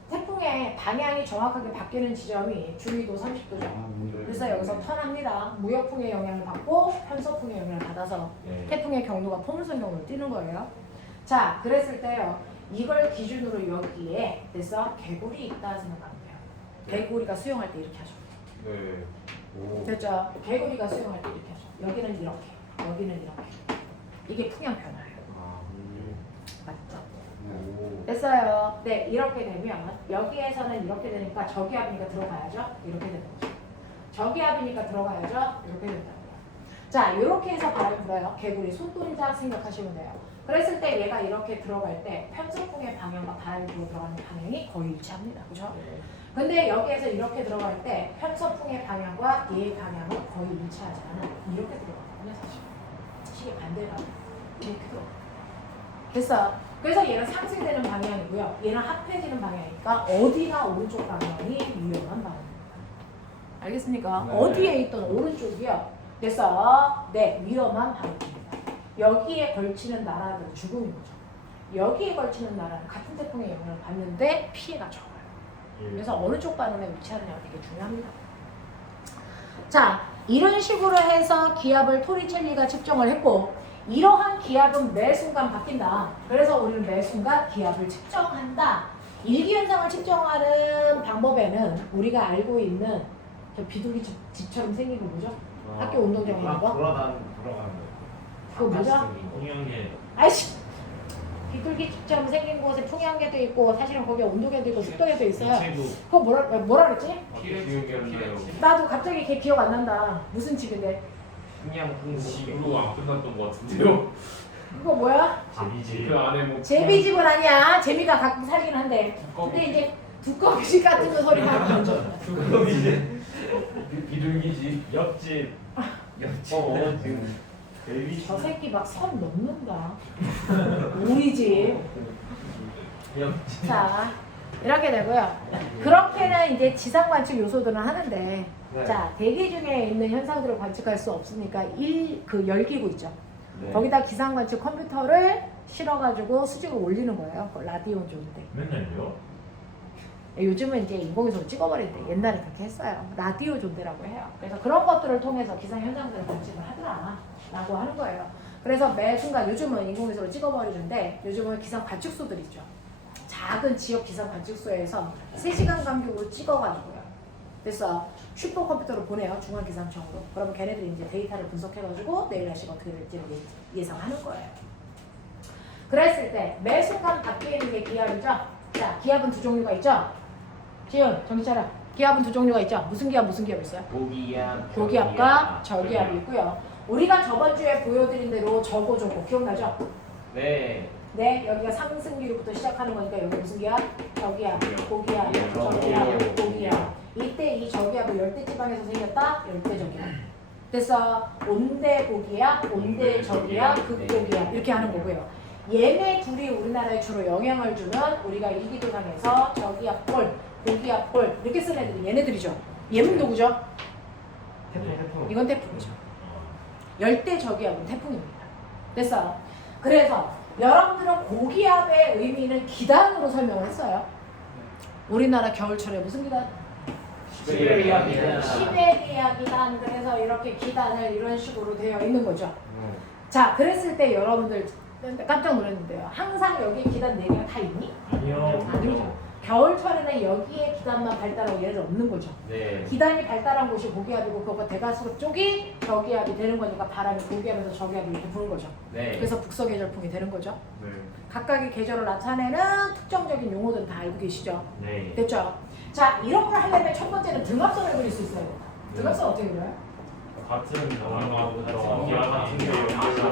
태풍의 방향이 정확하게 바뀌는 지점이 중위도 30도죠. 그래서 여기서 턴합니다. 무역풍의 영향을 받고 편서풍의 영향을 받아서 네. 태풍의 경로가 포물선 경로로 뛰는 거예요. 자, 그랬을 때요. 이걸 기준으로 여기에 그래서 개구리 있다 생각하면 돼요. 개구리가 수영할 때 이렇게 하죠. 네. 오. 됐죠? 개구리가 수영할 때 이렇게 하죠. 여기는 이렇게, 여기는 이렇게. 이게 풍향 변화예요. 맞죠? 오. 됐어요. 네, 이렇게 되면 여기에서는 이렇게 되니까 저기압이니까 들어가야죠. 이렇게 되는 거죠. 저기압이니까 들어가야죠. 이렇게 된다고요. 자, 이렇게 해서 바람이 불어요. 개구리 손동작 생각하시면 돼요. 그랬을 때 얘가 이렇게 들어갈 때 편서풍의 방향과 바람이 불어 들어가는 방향이 거의 일치합니다. 그죠? 근데 여기에서 이렇게 들어갈 때 편서풍의 방향과 얘의 방향은 거의 일치하지 않아요. 이렇게 들어가거든요, 사실. 시계 반대가 이렇게 들어가. 됐어. 그래서 얘는 상승되는 방향이고요. 얘는 합해지는 방향이니까 어디나 오른쪽 방향이 유용한 방향입니다. 알겠습니까? 네. 어디에 있던 오른쪽이요. 됐어. 네, 위험한 방향입니다. 여기에 걸치는 나라는 죽음인 거죠. 여기에 걸치는 나라는 같은 태풍의 영향을 받는데 피해가 적어요. 그래서 어느 쪽 반원에 위치하느냐가 되게 중요합니다. 자, 이런 식으로 해서 기압을 토리첼리가 측정을 했고 이러한 기압은 매 순간 바뀐다. 그래서 우리는 매 순간 기압을 측정한다. 일기현상을 측정하는 방법에는 우리가 알고 있는 저 비둘기 집처럼 생긴 거 뭐죠? 학교 운동장에 있는 거? 돌아가는 거. 그거 뭐죠? 홍영계. 아이씨! 비둘기 집처럼 생긴 곳에 풍향계도 있고 사실은 거기에 온도계도 있고 습도계도 있어요. 그거 뭐라 그랬지? 기억이었나요? 나도 갑자기 걔 기억 안 난다. 무슨 집인데? 그냥 집으로 안 끝났던 것 같은데요? 그거 뭐야? 제비지. 그 안에 뭐 제비집은 아니야. 제비가 가끔 살긴 한데. 근데 이제 두꺼비집 같은 거 소리 하면 안 좋아. 두꺼비지. 비둘기집. 옆집. 지금 베이비. 저 새끼 막 선 넘는다. 우리 집. 옆집. 자, 이렇게 되고요. 그렇게는 이제 지상 관측 요소들은 하는데, 네. 자, 대기 중에 있는 현상들을 관측할 수 없으니까 그 열기구 있죠. 네. 거기다 기상 관측 컴퓨터를 실어가지고 수직을 올리는 거예요. 그 라디오 존대. 맨날요? 요즘은 이제 인공위성으로 찍어버리는데 옛날에 그렇게 했어요. 라디오 존대라고 해요. 그래서 그런 것들을 통해서 기상 현상들을 관측을 하더라 라고 하는 거예요. 그래서 매 순간 요즘은 인공위성으로 찍어버리는데 요즘은 기상 관측소들 있죠. 작은 지역 기상 관측소에서 3시간 간격으로 찍어가지고요. 그래서 슈퍼컴퓨터로 보내요. 중앙기상청으로. 그러면 걔네들이 이제 데이터를 분석해가지고 내일 날씨가 어떻게 될지를 예상하는 거예요. 그랬을 때 매 순간 바뀌는 게 기압이죠. 자, 기압은 두 종류가 있죠. 지금 정신 차려. 기압은 두 종류가 있죠. 무슨 기압 있어요? 고기압. 고기압과 저기압이 있고요. 우리가 저번 주에 보여드린 대로 저고 기억나죠? 네. 네, 여기가 상승기류부터 시작하는 거니까 여기 무슨 기압? 저기압, 고기압, 저기압, 고기압. 이때 이 저기압은 열대지방에서 생겼다? 열대저기압. 됐어? 온대 고기압, 온대 저기압, 극고기압 이렇게 하는 거고요. 얘네 둘이 우리나라에 주로 영향을 주는 우리가 일기도상에서 저기압골, 고기압골 이렇게 쓴 애들이 얘네들이죠. 얘는 누구죠? 태풍. 이건 태풍이죠. 열대 저기압은 태풍입니다. 됐어? 그래서 여러분들은 고기압의 의미는 기단으로 설명을 했어요. 우리나라 겨울철에 무슨 기단? 시베리아 기단. 시베리아 기단. 그래서 이렇게 기단을 이런 식으로 되어 있는 거죠. 자, 그랬을 때 여러분들 깜짝 놀랐는데요. 항상 여기 기단 4개가 다 있니? 아니요. 아니죠. 겨울철에는 여기에 기단만 발달하고 얘는 없는 거죠. 네. 기단이 발달한 곳이 고기압이고 그거 대가수 쪽이 저기압이 되는 거니까 바람이 고기압에서 저기압이 이렇게 부는 거죠. 네. 그래서 북서계절풍이 되는 거죠. 네. 각각의 계절을 나타내는 특정적인 용어들은 다 알고 계시죠? 네. 됐죠? 자, 이런 걸 하려면 첫 번째는 등압선을 그릴 수 있어야 돼요. 등압선 어떻게 그려요? 같은 같은 기압 같은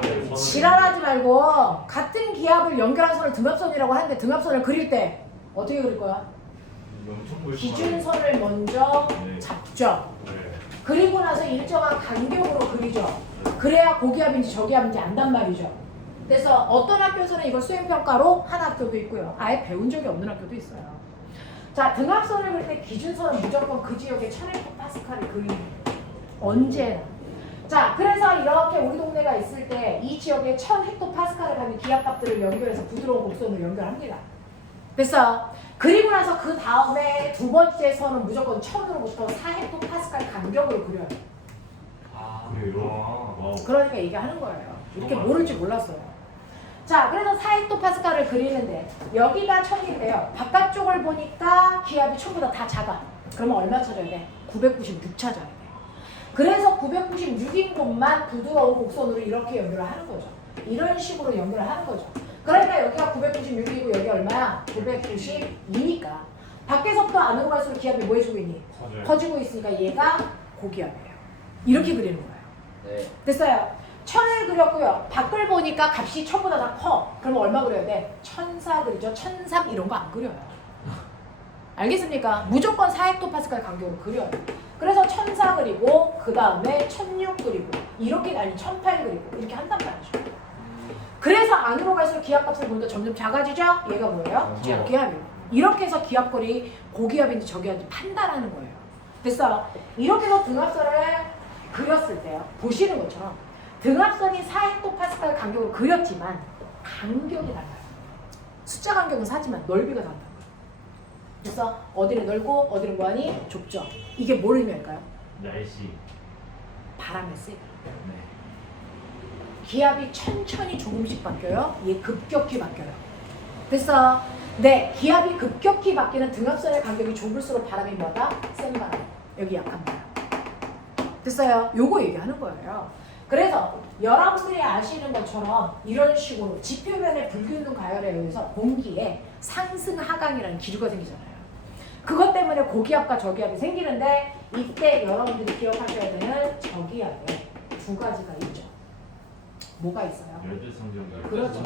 게 지랄하지 말고 같은 기압을 연결한 선을 등압선이라고 하는데 등압선을 그릴 때 어떻게 그릴 거야? 기준선을 먼저 네. 잡죠. 네. 그리고 나서 일정한 간격으로 그리죠. 그래야 고기압인지 저기압인지 안단 말이죠. 그래서 어떤 학교에서는 이걸 수행평가로 한 학교도 있고요. 아예 배운 적이 없는 학교도 있어요. 자, 등압선을 그릴 때 기준선은 무조건 그 지역의 1000헥토파스칼을 그리는 거예요. 언제나. 자, 그래서 이렇게 우리 동네가 있을 때 이 지역에 1000헥토파스칼을 가는 기압값들을 연결해서 부드러운 곡선으로 연결합니다. 됐어? 그리고 나서 그 다음에 두 번째 선은 무조건 1000으로부터 4헥토파스칼 간격으로 그려요. 그래요? 와우. 그러니까 얘기하는 거예요. 이렇게 모를 줄 몰랐어요. 자, 그래서 4헥토파스칼을 그리는데 여기가 1000인데요. 바깥쪽을 보니까 기압이 전부 다 작아. 그러면 얼마 찾아야 돼? 996 찾아야 돼. 그래서 996인 곳만 부드러운 곡선으로 이렇게 연결을 하는 거죠. 이런 식으로 연결을 하는 거죠. 그러니까 여기가 996이고 여기 얼마야? 992니까 밖에서부터 안으로 갈수록 기압이 뭐 해주고 있니? 커지고 있으니까 얘가 고기압이에요. 이렇게 그리는 거예요. 네. 됐어요. 1000을 그렸고요. 밖을 보니까 값이 1000보다 다 커. 그러면 얼마 그려야 돼? 1004 그리죠. 1003 이런 거 안 그려요. 알겠습니까? 무조건 4헥토파스칼 간격으로 그려요. 그래서 1004 그리고 그 다음에 1006 그리고 이렇게 아니 1008 그리고 이렇게 한단 말이죠. 그래서 안으로 갈수록 기압값을 보니까 점점 작아지죠? 얘가 뭐예요? 저기압이에요. 이렇게 해서 기압골이 고기압인지 저기압인지 판단하는 거예요. 됐어? 이렇게 해서 등압선을 그렸을 때요. 보시는 것처럼 등압선이 4헥토파스칼 간격으로 그렸지만 간격이 달라요. 숫자 간격은 사지만 넓이가 다르다. 그래서 어디는 넓고 어디는 뭐하니? 좁죠. 이게 뭘 의미할까요? 날씨. 바람의 세기. 네. 기압이 천천히 조금씩 바뀌어요. 얘 급격히 바뀌어요. 됐어? 네, 기압이 급격히 바뀌는 등압선의 간격이 좁을수록 바람이 뭐다? 센 바람. 여기 약한 바람. 됐어요? 요거 얘기하는 거예요. 그래서 여러분들이 아시는 것처럼 이런 식으로 지표면의 불균등 가열에 의해서 공기에 상승 하강이라는 기류가 생기잖아요. 그것 때문에 고기압과 저기압이 생기는데 이때 여러분들이 기억하셔야 되는 저기압에 두 가지가 있죠. 뭐가 있어요? 열대성적이요. 그렇죠.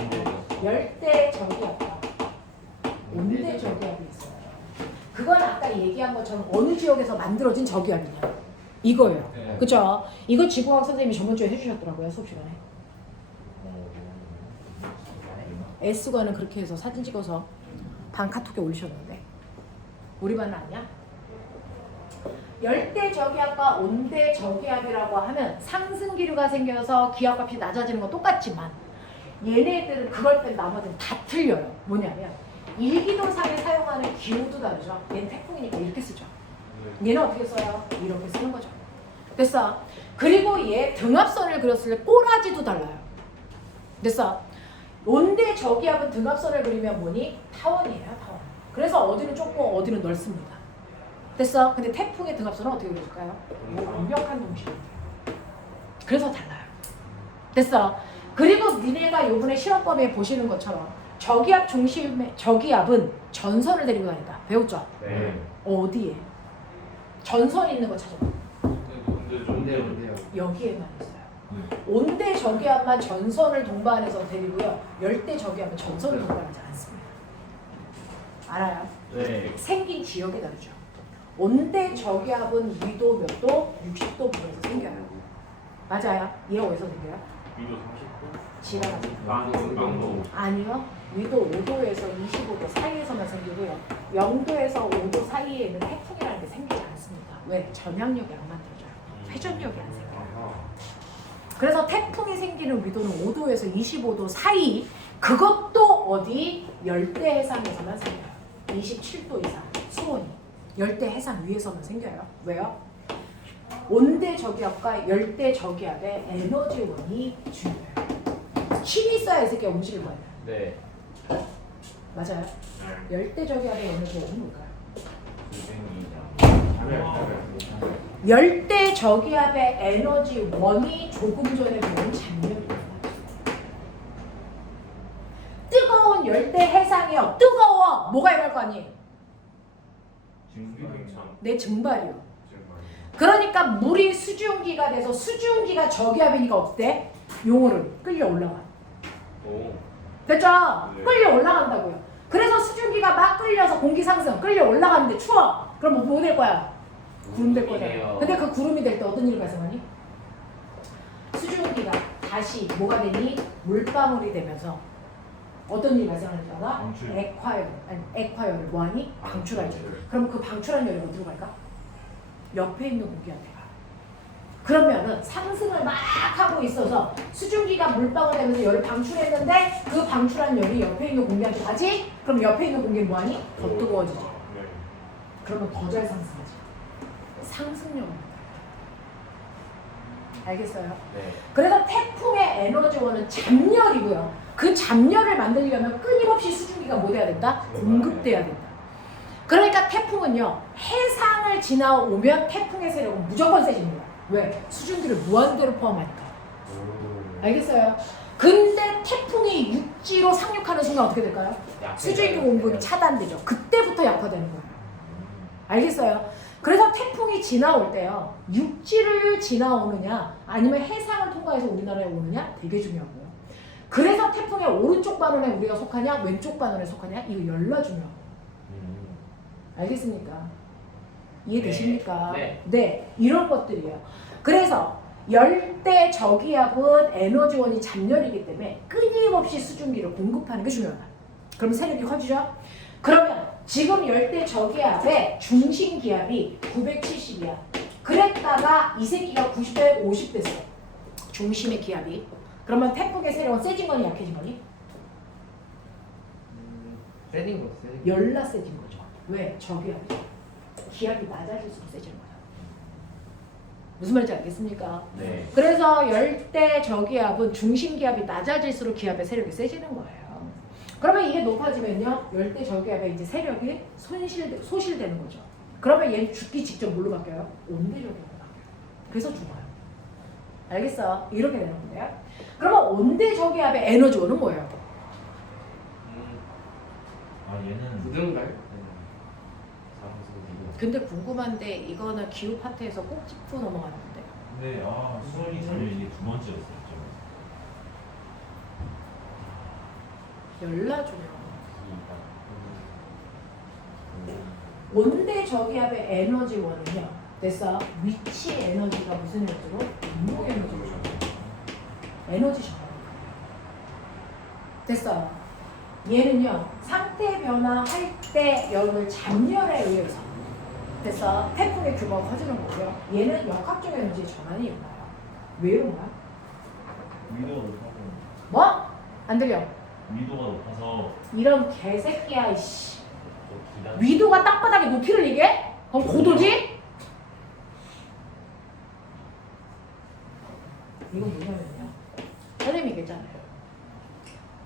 열대 저기압과 온대 저기압이 있어요. 그건 아까 얘기한 것처럼 어느 지역에서 만들어진 저기압이냐 이거예요. 네. 그렇죠? 이거 지구과학 선생님이 저번 주에 해주셨더라고요, 수업 시간에. S과는 그렇게 해서 사진 찍어서 반 카톡에 올리셨는데 우리 반은 아니야? 열대 저기압과 온대 저기압이라고 하면 상승 기류가 생겨서 기압값이 낮아지는 건 똑같지만 얘네들은 그걸 뺀 나머지는 다 틀려요. 뭐냐면 일기도상에 사용하는 기호도 다르죠. 얘는 태풍이니까 이렇게 쓰죠. 얘는 어떻게 써요? 이렇게 쓰는 거죠. 됐어? 그리고 얘 등압선을 그렸을 때 꼬라지도 달라요. 됐어? 온대 저기압은 등압선을 그리면 뭐니? 타원이에요, 타원. 그래서 어디는 좁고 어디는 넓습니다. 됐어? 근데 태풍의 등압선은 어떻게 그려질까요? 완벽한 동식이에요. 그래서 달라요. 됐어? 그리고 니네가 요번에 실험법에 보시는 것처럼 저기압 중심의 저기압은 전선을 데리고 다닌다. 배웠죠? 네. 어디에? 전선 있는 거 찾아봐. 근데 좀 온대요. 여기에만 있어요. 온대 저기압만 전선을 동반해서 데리고요. 열대 저기압은 전선을 동반하지 않습니다. 알아요? 네. 생긴 지역이 다르죠. 온대 저기압은 위도 몇 도? 60도 부근에서 생겨요. 맞아요. 얘가 어디서 생겨요? 위도 30도? 지나가죠. 망도. 아니요. 위도 5도에서 25도 사이에서만 생기고요. 0도에서 5도 사이에는 태풍이라는 게 생기지 않습니다. 왜? 전향력이 안 만들어져요. 회전력이 안 생겨요. 그래서 태풍이 생기는 위도는 5도에서 25도 사이, 그것도 어디? 열대 해상에서만 생겨요. 27도 이상 수온이 열대 해상 위에서만 생겨요. 왜요? 온대 저기압과 열대 저기압의 에너지원이 중요해요. 힘이 있어야 이 새끼가 움직일 거예요. 네. 맞아요. 열대 저기압의 에너지원은 뭘까요? 열대 저기압의 에너지원이 조금 전에 배운 장면입니다. 뜨거운 열대 해상이요. 뜨거워. 뭐가 일어날 거 아니에요? 내 증발이요. 그러니까 물이 수증기가 돼서 수증기가 저기압이니까 어때? 용어를 끌려 올라가. 오. 됐죠? 네. 끌려 올라간다고요. 그래서 수증기가 막 끌려서 공기 상승, 끌려 올라가는데 추워. 그럼 뭐 될 거야? 구름 될 거잖아. 근데 그 구름이 될 때 어떤 일이 발생하니? 수증기가 다시 뭐가 되니? 물방울이 되면서 어떤 일이 발생하는지 알아? 방출. 액화열을 뭐하니? 방출하죠. 그럼 그 방출한 열이 어디로 갈까? 옆에 있는 공기한테 가. 그러면은 상승을 막 하고 있어서 수증기가 물방울 되면서 열을 방출했는데 그 방출한 열이 옆에 있는 공기한테 가지? 그럼 옆에 있는 공기는 뭐하니? 더 뜨거워지지. 네. 그러면 더 잘 상승하지. 상승력을 알겠어요? 네. 그래서 태풍의 에너지원은 잡열이고요. 그 잡열을 만들려면 끊임없이 수증기가 뭐 돼야 된다? 공급돼야 된다. 그러니까 태풍은요, 해상을 지나오면 태풍의 세력은 무조건 세집니다. 왜? 수증기를 무한대로 포함하니까. 알겠어요? 근데 태풍이 육지로 상륙하는 순간 어떻게 될까요? 수증기 공급이 차단되죠. 그때부터 약화되는 거예요. 알겠어요? 그래서 태풍이 지나올 때요, 육지를 지나오느냐 아니면 해상을 통과해서 우리나라에 오느냐 되게 중요하고요. 그래서 태풍의 오른쪽 반원에 우리가 속하냐 왼쪽 반원에 속하냐 이거 열나 중요하고. 알겠습니까? 이해되십니까? 네. 네, 이런 것들이에요. 그래서 열대 저기압은 에너지원이 잡열이기 때문에 끊임없이 수증기를 공급하는 게 중요하다. 그럼 세력이 커지죠? 그러면 지금 열대 저기압의 중심 기압이 970이야. 그랬다가 이 새끼가 90대 50 됐어. 중심의 기압이. 그러면 태풍의 세력은 세진 거니 약해진 거니? 세진 거 세진 거. 열나 세진 거죠. 왜? 저기압이. 기압이 낮아질수록 세지는 거죠. 무슨 말인지 알겠습니까? 네. 그래서 열대 저기압은 중심 기압이 낮아질수록 기압의 세력이 세지는 거예요. 그러면 이게 높아지면요, 열대 저기압의 이제 세력이 소실되는 거죠. 그러면 얘는 죽기 직전 뭘로 바뀌어요? 온대 저기압으로 바뀌어요. 그래서 죽어요. 알겠어? 이렇게 되는 건데요. 그러면 온대 저기압의 에너지원은 뭐예요? 아 얘는 부등갈? 근데 궁금한데 이거는 기후 파트에서 꼭 짚고 넘어가는 건데. 근데 수원이 달려 이게 두 번째였어요. 열나줘요. 온대 저기압의 에너지원은요, 됐어? 위치 에너지가 무슨 에너지로? 운동 에너지로 에너지 전환. 됐어? 얘는요, 상태 변화할 때 열을 잡열에 의해서, 됐어? 태풍의 규모가 커지는 거고요. 얘는 역학적 에너지의 전환이 일어나요. 왜 일어나요? 위도가 높아서 뭐? 안 들려? 위도가 높아서 이런 개새끼야, 이씨. 위도가 땅바닥에 높이를 얘기해? 그럼 고도지? 이건 뭐냐면요, 선생님이 얘기했잖아요.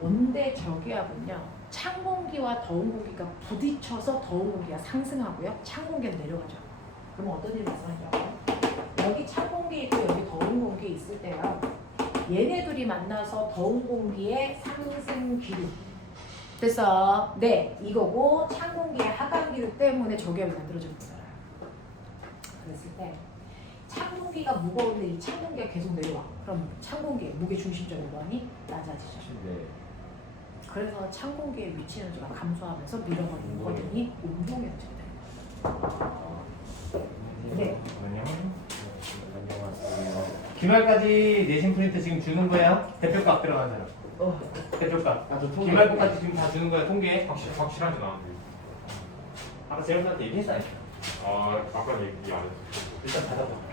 온대 저기압은요, 찬 공기와 더운 공기가 부딪혀서 더운 공기가 상승하고요, 찬 공기가 내려가죠. 그러면 어떤 일이 발생하냐고? 여기 찬 공기 있고 여기 더운 공기 있을 때요, 얘네 둘이 만나서 더운 공기의 상승 기류. 됐어? 네, 이거고 찬 공기의 하강 기류 때문에 저기압이 만들어지는 거잖아요. 그랬을 때 찬 공기 공기가 무거운데 이 찬 공기가 계속 내려와. 그럼 찬 공기의 무게 중심적 이동이 낮아지죠. 네. 그래서 찬 공기의 위치 에너지가 감소하면서 밀어버리는 거든이 운동 에너지가 됩니다. 네. 기말까지 내신 프린트 지금 주는 거예요? 대표값 들어간 사람. 대표값. 기말고까지 지금 다 주는 거야 통계. 확실하진 않은데. 아까 제로한테 얘기했어. 아 아까 얘기 안 했어. 일단 받아봐.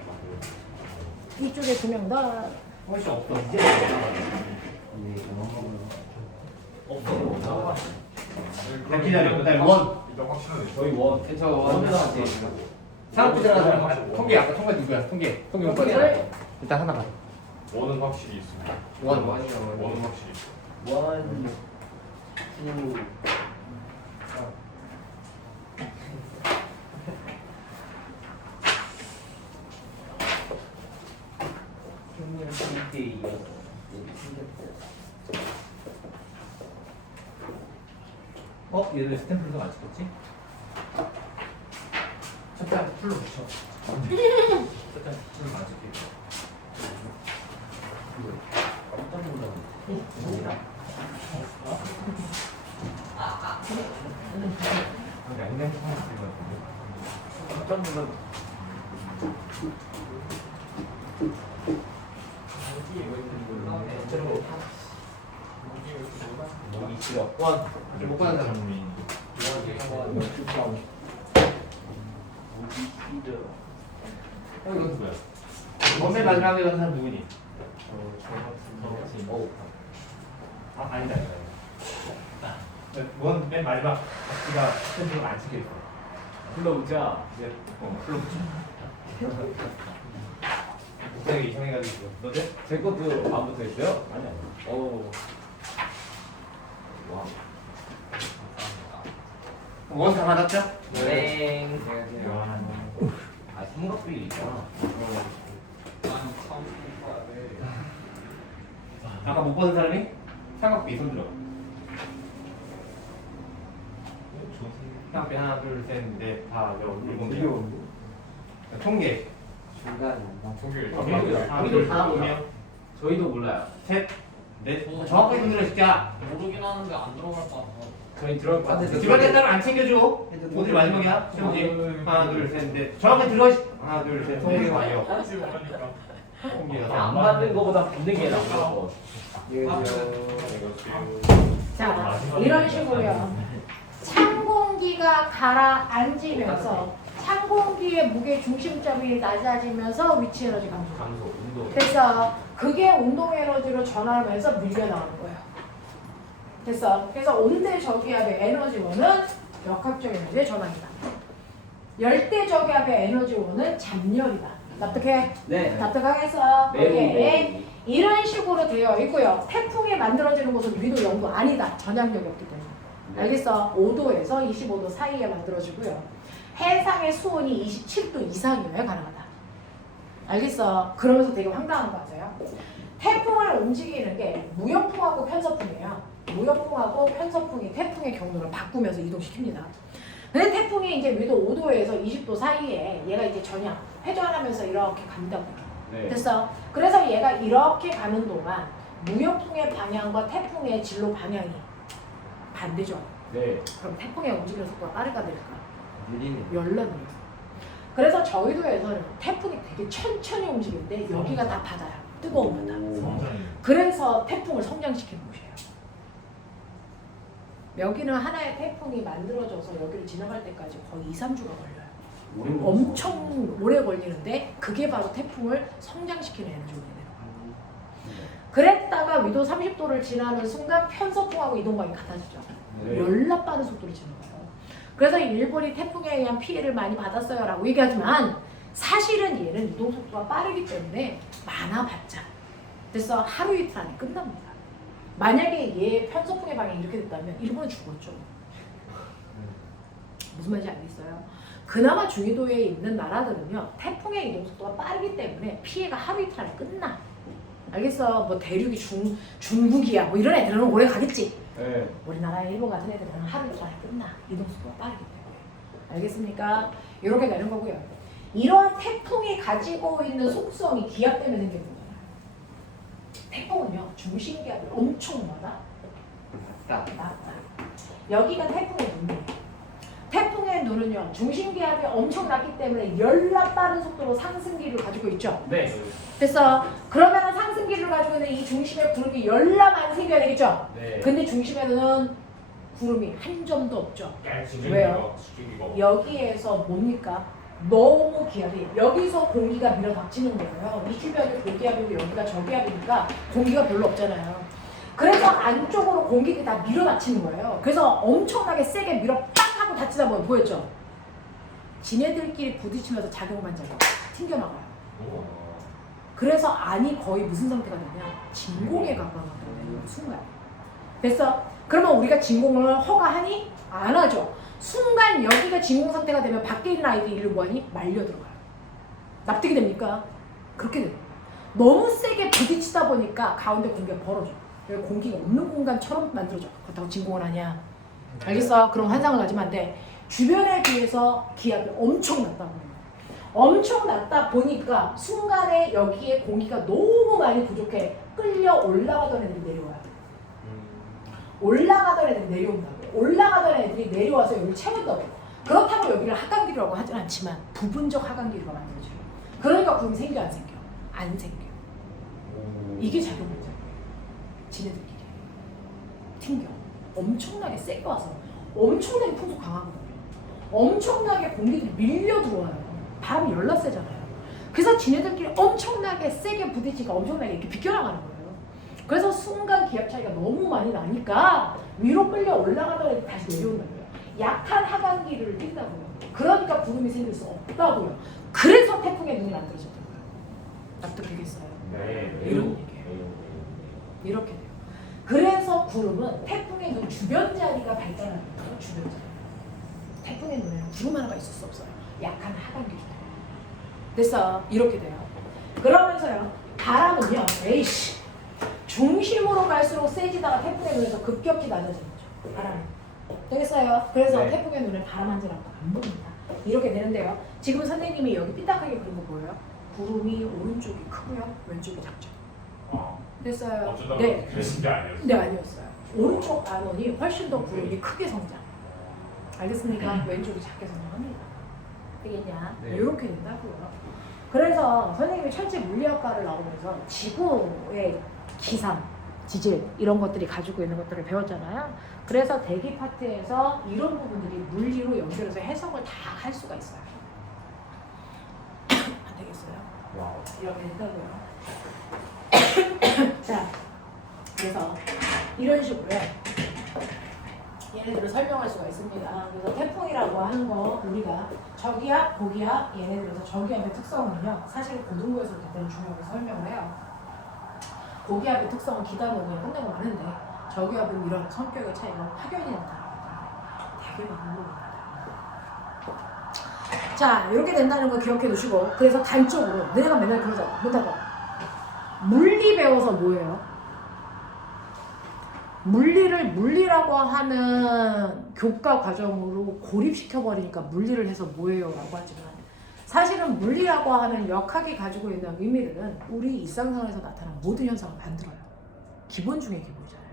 이쪽에 2명 더. 훨씬 없어. 이제 없어. 기다려. 그다음에 원. 일단 확실하네. 저희 원. 저 원도 나왔지. 상업비 들어간 사람. 통계 아까 통계 누구야? 통계 못 받아. 일단 하나 가. 원은 확실히 있어. 원. 원은 확실히 있어. 원. 투. 평균 1대 2였어. 얘들 스탬프도 안 찍었지? 첫장 풀로 붙여. 첫장 풀로 안 찍게. 깜짝 놀라네. 양념 하나 찍어. 깜짝 놀라. 목이 싫어. 원. 못 받는 사람. 장민. 이건 누구야? 맨 마지막에 간 사람 누구니? 아니다. 원맨 마지막 바퀴가 스탠드로 안 찍혀 있어. 불러보자. 이제 풀로 붙여. 복장이 이상해가지고 너네? 제 것도 안 붙어 있어요? 아니 아니. 오. 와. 원 다 받았죠? 땡. 아 삼각비 있잖아. 아까 못 받은 사람이 삼각비 손 들어. 삼각비 하나 둘셋넷다 일곱 명. 통계. 통계 우리도 다 보면 저희도 몰라요. 셋, 넷. 정확하게 손 들어 진짜. 모르긴 하는데 안 들어갈 것 같아. 저희 들어갈 것 같아서. 집안에 따로 안 챙겨줘. 오늘 마지막이야. 시험지. 하나 둘셋 넷. 정확하게 들어. 하나 둘셋 넷. 와요. 할지 모르니까. 통계가 안 받는 거보다 받는 게 나아. 자, 이런 식으로요. 찬 공기가 가라앉으면서 찬 공기의 무게 중심점이 낮아지면서 위치 에너지 감소. 감소, 운동. 그래서 그게 운동 에너지로 전환하면서 밀려나오는 거예요. 됐어. 그래서 온대 저기압의 에너지원은 역학적 에너지의 전환이다. 열대 저기압의 에너지원은 잠열이다. 납득해? 네. 납득하겠어? 네. 오케이. 네. 이런 식으로 되어 있고요. 태풍이 만들어지는 곳은 위도 0도 아니다. 전향력이 없기 때문에. 네. 알겠어? 5도에서 25도 사이에 만들어지고요. 해상의 수온이 27도 이상이어야 가능하다. 알겠어? 그러면서 되게 황당한 거 아세요? 태풍을 움직이는 게 무역풍하고 편서풍이에요. 무역풍하고 편서풍이 태풍의 경로를 바꾸면서 이동시킵니다. 근데 태풍이 이제 위도 5도에서 20도 사이에 얘가 이제 전향, 회전하면서 이렇게 간다고. 네. 됐어? 그래서 얘가 이렇게 가는 동안 무역풍의 방향과 태풍의 진로 방향이 반대죠. 네. 그럼 태풍의 움직이는 속도가 빠를까 느릴까? 느리네. 열나느려서. 그래서 저희도에서는 태풍이 되게 천천히 움직이는데 여기가 다 바다야. 뜨거운 바다. 성장이. 그래서 태풍을 성장시키는 곳이에요. 여기는 하나의 태풍이 만들어져서 여기를 지나갈 때까지 거의 2, 3주가 걸려요. 엄청 오래 걸리는데 그게 바로 태풍을 성장시키는 에너지원이에요. 그랬다가 위도 30도를 지나는 순간 편서풍하고 이동방이 같아지죠. 네. 열나 빠른 속도로 지나가요. 그래서 일본이 태풍에 의한 피해를 많이 받았어요 라고 얘기하지만 사실은 얘는 이동 속도가 빠르기 때문에 많아봤자 그래서 하루 이틀 안에 끝납니다. 만약에 얘 편서풍의 방향이 이렇게 됐다면 일본은 죽었죠. 무슨 말인지 알겠어요? 그나마 중위도에 있는 나라들은요 태풍의 이동 속도가 빠르기 때문에 피해가 하루 이틀 안에 끝나. 알겠어? 뭐 대륙이 중국이야 뭐 이런 애들은 오래 가겠지. 네. 우리나라 일본 같은 애들은 하루 이틀 안에 끝나. 이동 속도가 빠르기 때문에. 알겠습니까? 이렇게 되는 거고요. 이러한 태풍이 가지고 있는 속성이 기압 때문에 생긴 거잖아요. 태풍은요 중심기압이 엄청 낮다. 여기가 태풍의 눈이에요. 태풍의 눈은요 중심기압이 엄청 낮기 때문에 열나 빠른 속도로 상승기를 가지고 있죠. 네. 됐어. 그러면 상승기를 가지고 있는 이 중심에 구름이 열나만 생겨야 되겠죠. 네. 근데 중심에는 구름이 한 점도 없죠. 왜요? 수증기가 여기에서 뭡니까? 너무 기압이 여기서 공기가 밀어닥치는 거예요. 이 주변이 고기압이고 여기가 저기압이니까 공기가 별로 없잖아요. 그래서 안쪽으로 공기가 다 밀어닥치는 거예요. 그래서 엄청나게 세게 밀어 빡 하고 닥치다 보면 보였죠? 지네들끼리 부딪히면서 작용반작용 튕겨나가요. 그래서 안이 거의 무슨 상태가 되냐? 진공에 가까운 상태가 되는 순간. 됐어? 그러면 우리가 진공을 허가하니? 안 하죠. 순간 여기가 진공 상태가 되면 밖에 있는 아이들이 이를 뭐하니? 말려 들어가요. 납득이 됩니까? 그렇게 돼요. 너무 세게 부딪히다 보니까 가운데 공기가 벌어져. 그래서 공기가 없는 공간처럼 만들어져. 그렇다고 진공을 하냐? 알겠어? 그런 환상을 가지면 안 돼. 주변에 비해서 기압이 엄청 낮다고 해요. 엄청 낮다 보니까 순간에 여기에 공기가 너무 많이 부족해. 끌려 올라가던 애들이 내려와요. 올라가던 애들이 내려온다고. 올라가던 애들이 내려와서 여기를 채운다고. 그렇다고 여기를 하강기류라고 하진 않지만 부분적 하강기류가 만들어져요. 그러니까 구름이 생겨 안 생겨? 안 생겨. 이게 작용물이잖아요. 지네들끼리 튕겨. 엄청나게 세게 와서 엄청나게 풍속 강하거든요. 엄청나게 공기들이 밀려 들어와요. 바람이 열나 세잖아요. 그래서 지네들끼리 엄청나게 세게 부딪히니까 엄청나게 이렇게 비껴나가는 거예요. 그래서 순간 기압 차이가 너무 많이 나니까 위로 끌려 올라가다가 다시 내려온다고요. 약한 하강기를 띈다고요. 그러니까 구름이 생길 수 없다고요. 그래서 태풍의 눈이 만들어졌던 거예요. 납득되겠어요? 네. 이런 얘기예요. 이렇게 돼요. 그래서 구름은 태풍의 눈 주변 자리가 발달하는 거예요. 주변 자리. 태풍의 눈에는 구름 하나가 있을 수 없어요. 약한 하강기죠. 됐어. 이렇게 돼요. 그러면서요. 바람은요. 에이씨. 중심으로 갈수록 세지다가 태풍의 눈에서 급격히 낮아지는 거죠. 바람. 되겠어요? 그래서 네. 태풍의 눈에 바람 한 자락도 안 보입니다. 이렇게 되는데요. 지금 선생님이 여기 삐딱하게 그린 거 보여요? 구름이 오른쪽이 크고요. 왼쪽이 작죠. 됐어요? 어쩌다가 네. 그러신 게 아니었어요. 네, 아니었어요. 오른쪽 안원이 훨씬 더 구름이 크게 성장. 알겠습니까? 왼쪽이 작게 성장합니다. 되겠냐? 네. 이렇게 된다고요. 그래서 선생님이 철제 물리학과를 나오면서 지구의 기상, 지질 이런 것들이 가지고 있는 것들을 배웠잖아요. 그래서 대기 파트에서 이런 부분들이 물리로 연결해서 해석을 다 할 수가 있어요. 안 되겠어요? 와우. 이렇게 된다고요. 자, 그래서 이런 식으로 얘네들을 설명할 수가 있습니다. 그래서 태풍이라고 하는 거 우리가 저기압, 고기압, 얘네들에서 저기압의 특성은요. 사실 고등부에서 그때는 중요하게 설명을 해요. 고기압의 특성은 기다려오고 끝내고 마는데 저기압은 이런 성격의 차이가 확연히 나타납니다. 되게 많은 겁니다. 자, 이렇게 된다는 거 기억해 두시고 그래서 단적으로 내가 맨날 그러잖아. 못하고 물리 배워서 뭐예요? 물리를 물리라고 하는 교과 과정으로 고립시켜버리니까 물리를 해서 뭐예요? 라고 하지만 사실은 물리라고 하는 역학이 가지고 있는 의미들은 우리 일상생활에서 나타나는 모든 현상을 만들어요. 기본 중에 기본이잖아요.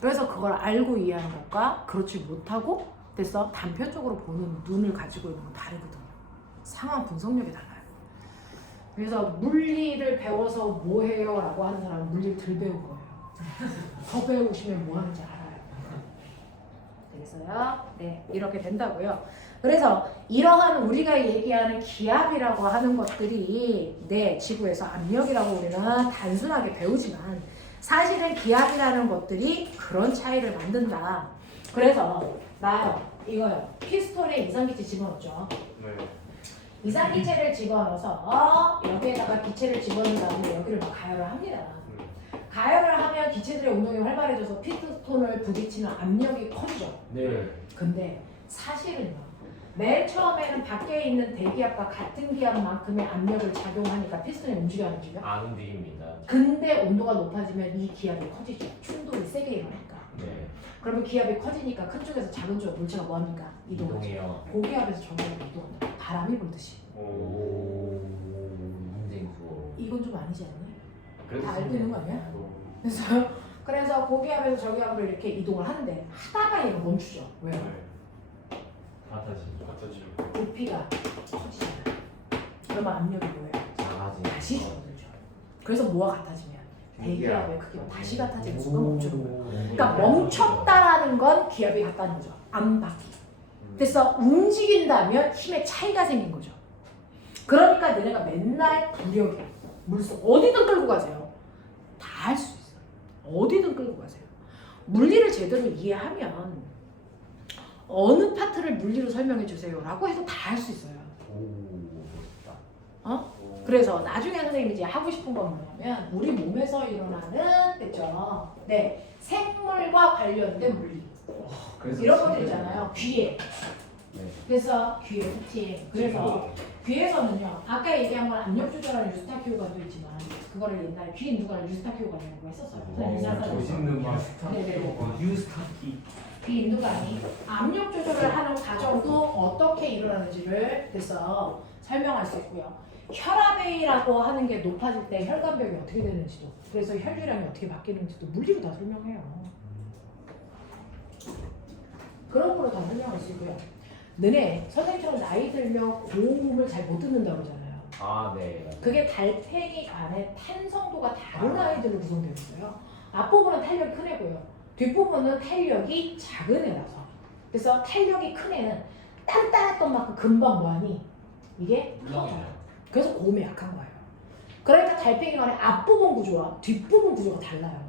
그래서 그걸 알고 이해하는 것과 그렇지 못하고 됐어? 단편적으로 보는 눈을 가지고 있는 건 다르거든요. 상황 분석력이 달라요. 그래서 물리를 배워서 뭐 해요? 라고 하는 사람은 물리를 덜 배운 거예요. 더 배우시면 뭐 하는지 알아요. 되겠어요? 네, 이렇게 된다고요. 그래서 이러한 우리가 얘기하는 기압이라고 하는 것들이 지구에서 압력이라고 우리는 단순하게 배우지만 사실은 기압이라는 것들이 그런 차이를 만든다. 그래서 나요, 이거요. 피스톤에 이산기체 집어넣죠. 네. 이산기체를 집어넣어서 여기에다가 기체를 집어넣은 다음에 여기를 막 가열을 합니다. 가열을 하면 기체들의 운동이 활발해져서 피스톤을 부딪히는 압력이 커지죠. 네. 근데 사실은요. 맨 처음에는 밖에 있는 대기압과 같은 기압만큼의 압력을 작용하니까 피스톤이 움직여 안 움직여? 안 움직입니다. 근데 온도가 높아지면 이 기압이 커지죠. 충돌이 세게 일어나니까. 네. 그러면 기압이 커지니까 큰 쪽에서 작은 쪽 물체가 뭐합니까? 이동하죠. 이동해요. 고기압에서 저기압으로 이동한다. 바람이 불듯이. 오. 인생 수업. 이건 좀 아니지 않니? 그래도 다 알고 있는 거 아니야? 또 그래서 고기압에서 저기압으로 이렇게 이동을 하는데 하다가 얘가 멈추죠. 왜요? 네. 같아지죠. 같아지죠. 부피가 커지잖아. 그러면 압력이 뭐예요? 작아지. 다시 줄어들죠. 그래서 뭐와 같아지면 대기압의 크기가 다시 같아지는 순간 멈추는 거예요. 그러니까 멈췄다라는 건 기압이 같다는 거죠. 안 바뀌. 그래서 움직인다면 힘의 차이가 생긴 거죠. 그러니까 너네가 맨날 부력이야. 물속 어디든 끌고 가세요. 다 할 수 있어. 어디든 끌고 가세요. 물리를 제대로 이해하면 어느 파트를 물리로 설명해 주세요라고 해도 다 할 수 있어요. 오, 멋있다. 어? 그래서 나중에 선생님이 이제 하고 싶은 건 뭐냐면 우리 몸에서 일어나는 됐죠? 네, 생물과 관련된 물리 그래서 이런 것들 있잖아요. 귀에 네. 그래서 귀에 특징 그래서 귀에서는요 아까 얘기한 건 압력 조절하는 유스타키오관도 있지만 그거를 옛날에 귀 인두관을 유스타키오관이라고 했었어요. 멋있는 네네. 유스타키. 귀 인두관이 압력 조절을 하는 과정도 어떻게 일어나는지를 그래서 설명할 수 있고요. 혈압이라고 하는 게 높아질 때 혈관벽이 어떻게 되는지도 그래서 혈류량이 어떻게 바뀌는지도 물리로 다 설명해요. 그런 거로 다 설명할 수 있고요. 너네 선생님처럼 나이 들면 고음을 잘 못 듣는다고 그러잖아요. 아, 네. 그게 달팽이 안에 탄성도가 다른 아이들로 구성되어 있어요. 앞부분은 탄력이 큰 애고요. 뒷부분은 탄력이 작은 애라서. 그래서 탄력이 큰 애는 단단했던 만큼 금방 뭐하니? 이게 물렁해요. 그래서 고음이 약한 거예요. 그러니까 달팽이 간의 앞부분 구조와 뒷부분 구조가 달라요.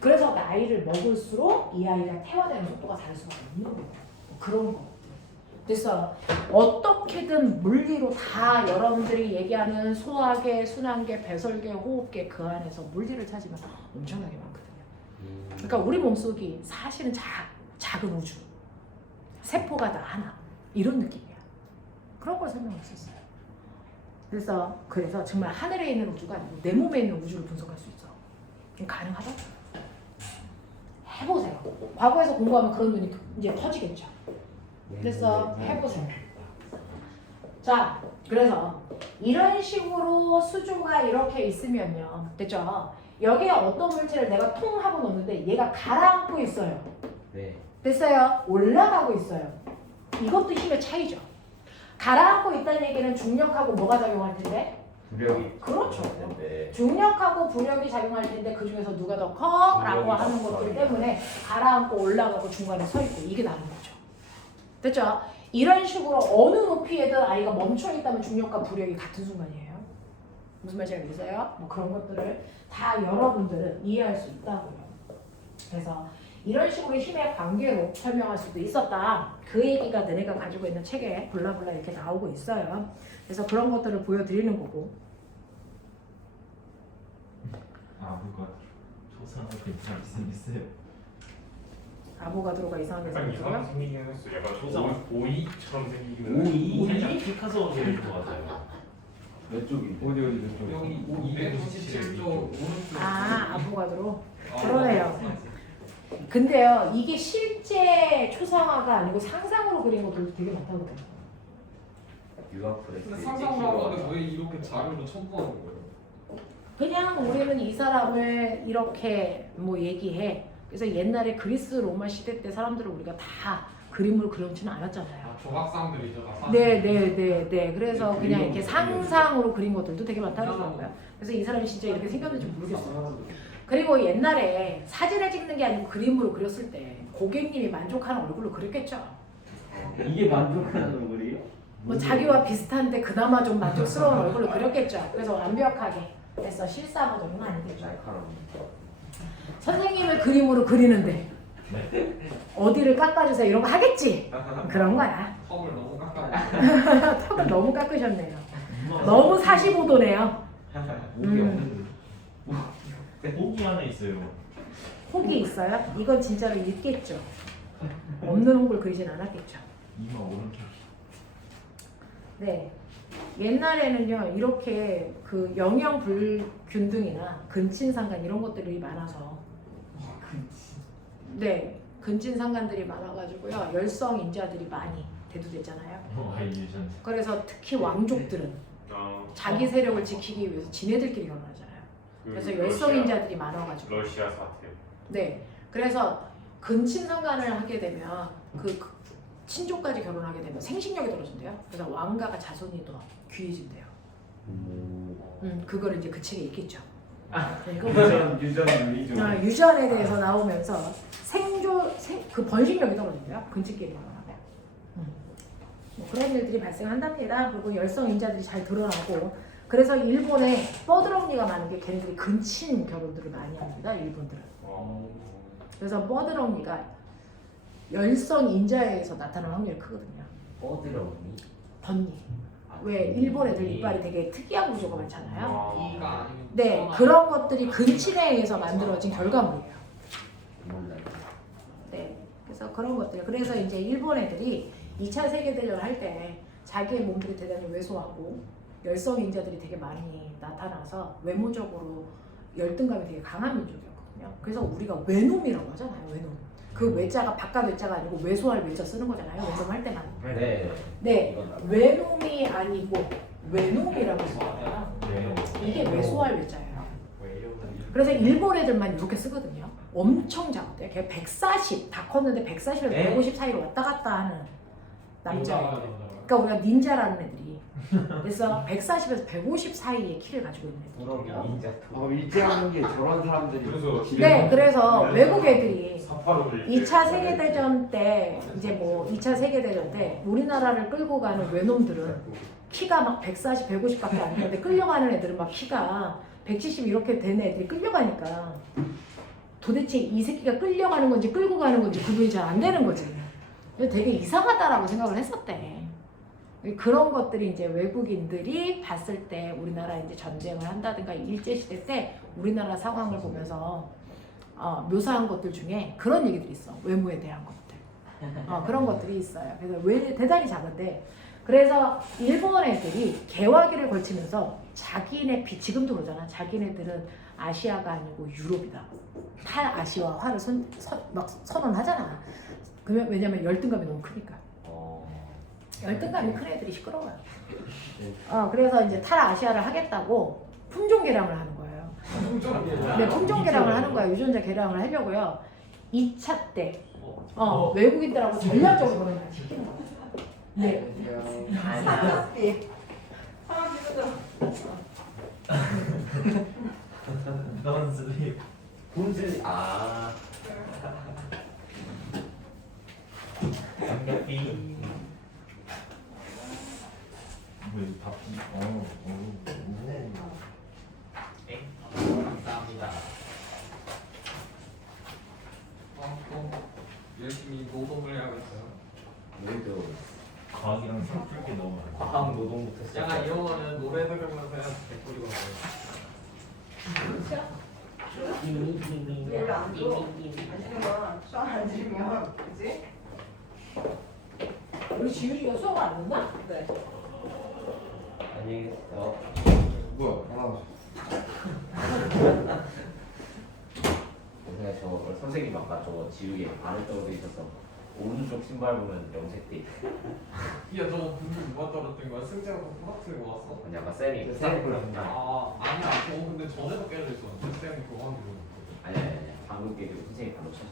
그래서 나이를 먹을수록 이 아이가 퇴화되는 속도가 다를 수밖에 없는 거예요. 그런 거. 그래서 어떻게든 물리로 다 여러분들이 얘기하는 소화계, 순환계, 배설계, 호흡계 그 안에서 물리를 찾으면 엄청나게 많거든요. 그러니까 우리 몸속이 사실은 작은 우주. 세포가 다 하나. 이런 느낌이야. 그런 걸 설명했었어요. 그래서 정말 하늘에 있는 우주가 아니고 내 몸에 있는 우주를 분석할 수 있어. 가능하다? 해보세요. 과거에서 공부하면 그런 눈이 이제 터지겠죠. 그래서 해보세요. 자, 그래서 이런 식으로 수조가 이렇게 있으면요. 됐죠? 여기에 어떤 물체를 내가 통 하고 놓는데 얘가 가라앉고 있어요. 네. 됐어요? 올라가고 있어요. 이것도 힘의 차이죠. 가라앉고 있다는 얘기는 중력하고 뭐가 작용할 텐데? 부력이. 그렇죠. 네. 중력하고 부력이 작용할 텐데 그 중에서 누가 더 커? 라고 중력이 하는 더 것들 커요. 때문에 가라앉고 올라가고 중간에 서 있고 이게 나는 거죠. 됐죠? 이런 식으로 어느 높이에든 아이가 멈춰 있다면 중력과 부력이 같은 순간이에요. 무슨 말인지 알겠어요? 뭐 그런 것들을 다 여러분들은 이해할 수 있다고요. 그래서 이런 식으로 힘의 관계로 설명할 수도 있었다. 그 얘기가 너네가 가지고 있는 책에 블라블라 이렇게 나오고 있어요. 그래서 그런 것들을 보여드리는 거고. 뭔가 조사가 괜찮이 생겼어요. 아보가드로가 이상하게 약간 이상하게 생겼고요. 생기긴 했어요. 약간 조사. 오이처럼 생기긴 오이? 살짝 피카소 제일 것 같아요. 몇 쪽이? 어디 몇 쪽? 여기 297조 오른쪽. 아보가드로. 그러네요. 근데요, 이게 실제 초상화가 아니고 상상으로 그린 것들도 되게 많다거든요. 유아프레스. 근데 상상을 하는데 왜 이렇게 자료로 첨부하는 거예요? 그냥 우리는 이 사람을 이렇게 뭐 얘기해. 그래서 옛날에 그리스 로마 시대 때 사람들을 우리가 다 그림으로 그려놓지는 않았잖아요. 아, 조각상들이죠. 다 네. 그래서 그냥 이렇게 상상으로 그린 것들도 되게 많다는 그래서 이 사람이 진짜 이렇게 생겼는지 모르겠어요. 그리고 옛날에 사진을 찍는 게 아니고 그림으로 그렸을 때 고객님이 만족하는 얼굴로 그렸겠죠. 이게 만족하는 얼굴이에요? 뭐 자기와 비슷한데 그나마 좀 만족스러운 얼굴로 그렸겠죠. 그래서 완벽하게 해서 실사보정은 아니겠죠. 선생님을 그림으로 그리는데 어디를 깎아주세요 이런 거 하겠지. 그런 거야. 컵을 너무 깎아. 턱을 너무 깎으셨네요. 너무 45도네요. 목이 없는. 목이 하나 있어요. 혹이 있어요? 이건 진짜로 있겠죠. 없는 혹을 그리진 않았겠죠. 이마 오른쪽. 네. 옛날에는요 이렇게 그 영양 불균등이나 근친상간 이런 것들이 많아서 네, 근친 상간들이 많아가지고요. 열성 인자들이 많이 대두됐잖아요. 아이유전. 그래서 특히 왕족들은 자기 세력을 지키기 위해서 지네들끼리 결혼하잖아요. 그래서 열성 인자들이 많아가지고. 러시아 사태. 네, 그래서 근친 상간을 하게 되면 그 친족까지 결혼하게 되면 생식력이 떨어진대요. 그래서 왕가가 자손이 더 귀해진대요. 그걸 이제 그 책에 있겠죠. 네, 이거 유전 유전에 대해서 나오면서 그 번식력이 떨어진대요. 근친끼리 결혼하면. 뭐 그런 일들이 발생한답니다. 그리고 열성 인자들이 잘 드러나고 그래서 일본에 뻐드렁니가 많은 게 걔네들이 근친 결혼들을 많이 합니다. 일본들은. 그래서 뻐드렁니가 열성 인자에서 나타나는 확률이 크거든요. 뻐드렁니? 번니. 왜 일본 애들 이빨이 되게 특이한 구조가 많잖아요. 이가 아니면 네, 전화. 그런 것들이 근친에 의해서 만들어진 결과물이에요. 몰라요. 네, 그래서 그런 것들. 그래서 이제 일본 애들이 2차 세계대전을 할 때 자기의 몸들이 대단히 왜소하고 열성 인자들이 되게 많이 나타나서 외모적으로 열등감이 되게 강한 민족이었거든요. 그래서 우리가 외놈이라고 하잖아요. 외놈. 그 외자가 바깥 외자가 아니고 왜소할 외자 쓰는 거잖아요. 외놈 할 때만. 네. 네, 이건 나도. 외놈이 아니고 외놈이라고 써요. 네. 이게 왜소할 외자예요. 그래서 일본 애들만 이렇게 쓰거든요. 엄청 작대. 걔 140, 다 컸는데 140에서 네? 150 사이로 왔다 갔다 하는 남자예요. 남자가 그러니까 우리가 닌자라는 애들이 그래서 140에서 150 사이의 키를 가지고 있는 애들이에요. 닌자. 일제하는 게 저런 사람들이 그래서 네, 그래서 외국 애들이 사파로를 2차 세계대전 때 이제 뭐 2차 세계대전 때 우리나라를 끌고 가는 외놈들은 키가 막 140, 150밖에 안 되는데 끌려가는 애들은 막 키가 170 이렇게 되는 애들이 끌려가니까 도대체 이 새끼가 끌려가는 건지 끌고 가는 건지 구분이 잘 안 되는 거지. 그래서 되게 이상하다라고 생각을 했었대. 그런 것들이 이제 외국인들이 봤을 때 우리나라 이제 전쟁을 한다든가 일제시대 때 우리나라 상황을 보면서 묘사한 것들 중에 그런 얘기들이 있어. 외모에 대한 것들. 그런 것들이 있어요. 그래서 대단히 작은데 그래서 일본 애들이 개화기를 걸치면서 자기네 지금도 그러잖아. 자기네들은 아시아가 아니고 유럽이다. 탈아시아화를 막 선언하잖아. 그러면 왜냐면 열등감이 너무 크니까. 열등감이 큰 애들이 시끄러워요. 그래서 이제 탈아시아를 하겠다고 품종 개량을 하는 거예요. 네, 품종 개량을 하는 거예요. 유전자 개량을 하려고요. 2차 때 외국인들하고 전략적으로 그런 걸 시키는 거예요. 네. 사각비. 넌 슬립. 군슬 삼겹비. 왜 바삐? 감사합니다. 또 열심히 노동을 해야겠어요. 우리도 과학이랑 섞을 게 너무 많아. 과학 노동부터 약간 시작. 이런 거는 노래 부르면서 해야 개꿀이거든요. 얘를 안 줘. 앉으면 수학 안 들으면 그지? 우리 지율이가 수업 안 듣나? 네. 안녕히 계세요. 뭐야? 제가 저 선생님 아까 저거 지우개 바늘 떨어져 있어서 오른쪽 신발 보면 염색돼 있어. 야, 저거 분명 누가 떨어뜨린 거야? 승재가 떨어뜨린 거 왔어? 아니 아까 쌤이 아니야. 저거 근데 전에도 깨져 있었는데 쌤이 그거 한 거. 아니 방금 깨지고 선생님이 바로 쳤어.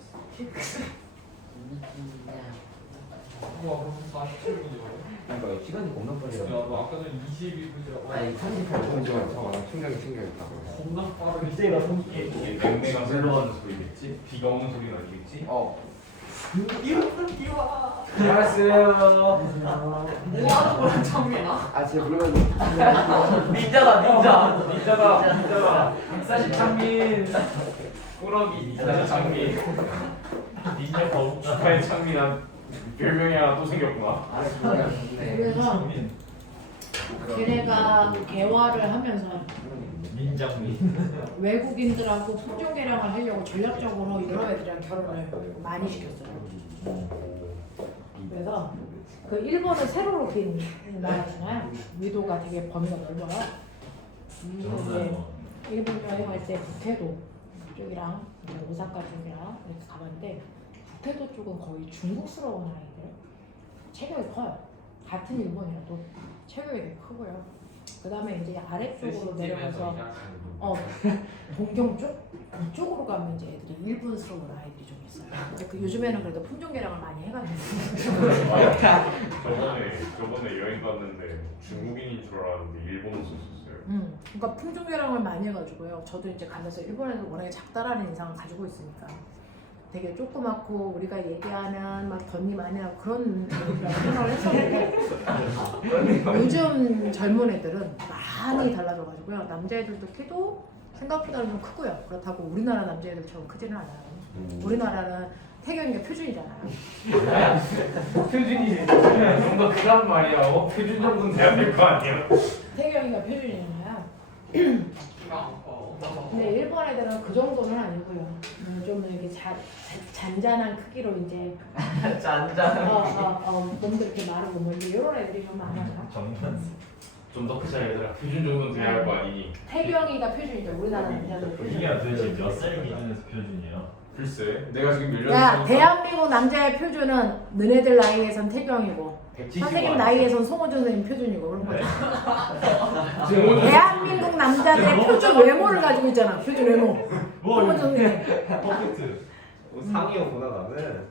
우와, 벌써 47분이야. 그러니까 시간이 겁나 빨리 야, 가. 너 아까 전에 22분이라고. 아니 38분 저 충전이 챙겨야겠다. 겁나 빠르게. 이제가 이게 맹맹한 새로운 소리겠지? 비가 오는 소리가 나겠지? 안녕하세요. 뭐야, 창민아? 제 물건 닌자다. 140 창민. 꾸러기 240 창민. 닌자 거북다. 축하해 창민아. 별명이 하나 또 생겼구나. 그래서 창민. 걔네가 개화를 하면서 민장민. 외국인들하고 품종 개량을 하려고 전략적으로 여러 애들이랑 결혼을 많이 시켰어요. 그래서 그 일본은 세로로 긴 나라잖아요. 위도가 되게 범위가 넓어요. 근데 일본 여행할 때 북해도 쪽이랑 이제 오사카 쪽이랑 이렇게 가봤는데 북해도 쪽은 거의 중국스러운 아이들 체격이 커요. 같은 일본이라도 체격이 되게 크고요. 그 다음에 이제 아래쪽으로 내려가서 동경 쪽? 이쪽으로 가면 이제 애들이 일본스러운 아이들이 좀 있어요. 근데 그 요즘에는 그래도 품종 개량을 많이 해가지고 저번에 여행 갔는데 중국인인 줄 알았는데 일본어 썼었어요. 그러니까 품종 개량을 많이 해가지고요. 저도 이제 가면서 일본에서 워낙에 작다라는 인상을 가지고 있으니까 되게 조그맣고 우리가 얘기하는 막 덧니 많이 하고 그런 생각을 했었는데 요즘 젊은 애들은 많이 달라져가지고요. 남자애들도 키도 생각보다는 좀 크고요. 그렇다고 우리나라 남자애들처럼 크지는 않아요. 우리나라는 태경이가 표준이잖아요. 표준이 좀 더 크단 말이야. 표준 정도는 돼야 될 거 아니야? 태경이가 표준이잖아요. 키가 안 커. 근데 일본 애들은 그 정도는 아니고요. 좀 이렇게 잔잔한 크기로 이제 짠짠. 몸도 이렇게 마르고 뭐 이런 애들이 좀 많아요. 정말 좀 더 크자 얘들아. 표준 정도는 돼야 할 거 아니니. 태경이가 표준이죠. 우리나라 남자들 이게 표준. 도대체 몇 살 기준에서 표준이에요? 글쎄, 내가 지금 몇 야, 대한민국 남자의 표준은 너네들 나이에선 태경이고 선생님 나이에선 송호준 선생님 표준이고 그런 거죠. 대한민국 남자들의 표준 외모를 가지고 있잖아. 표준 외모. 송호준 선생님. 퍼펙트. 상이요 보다 나는.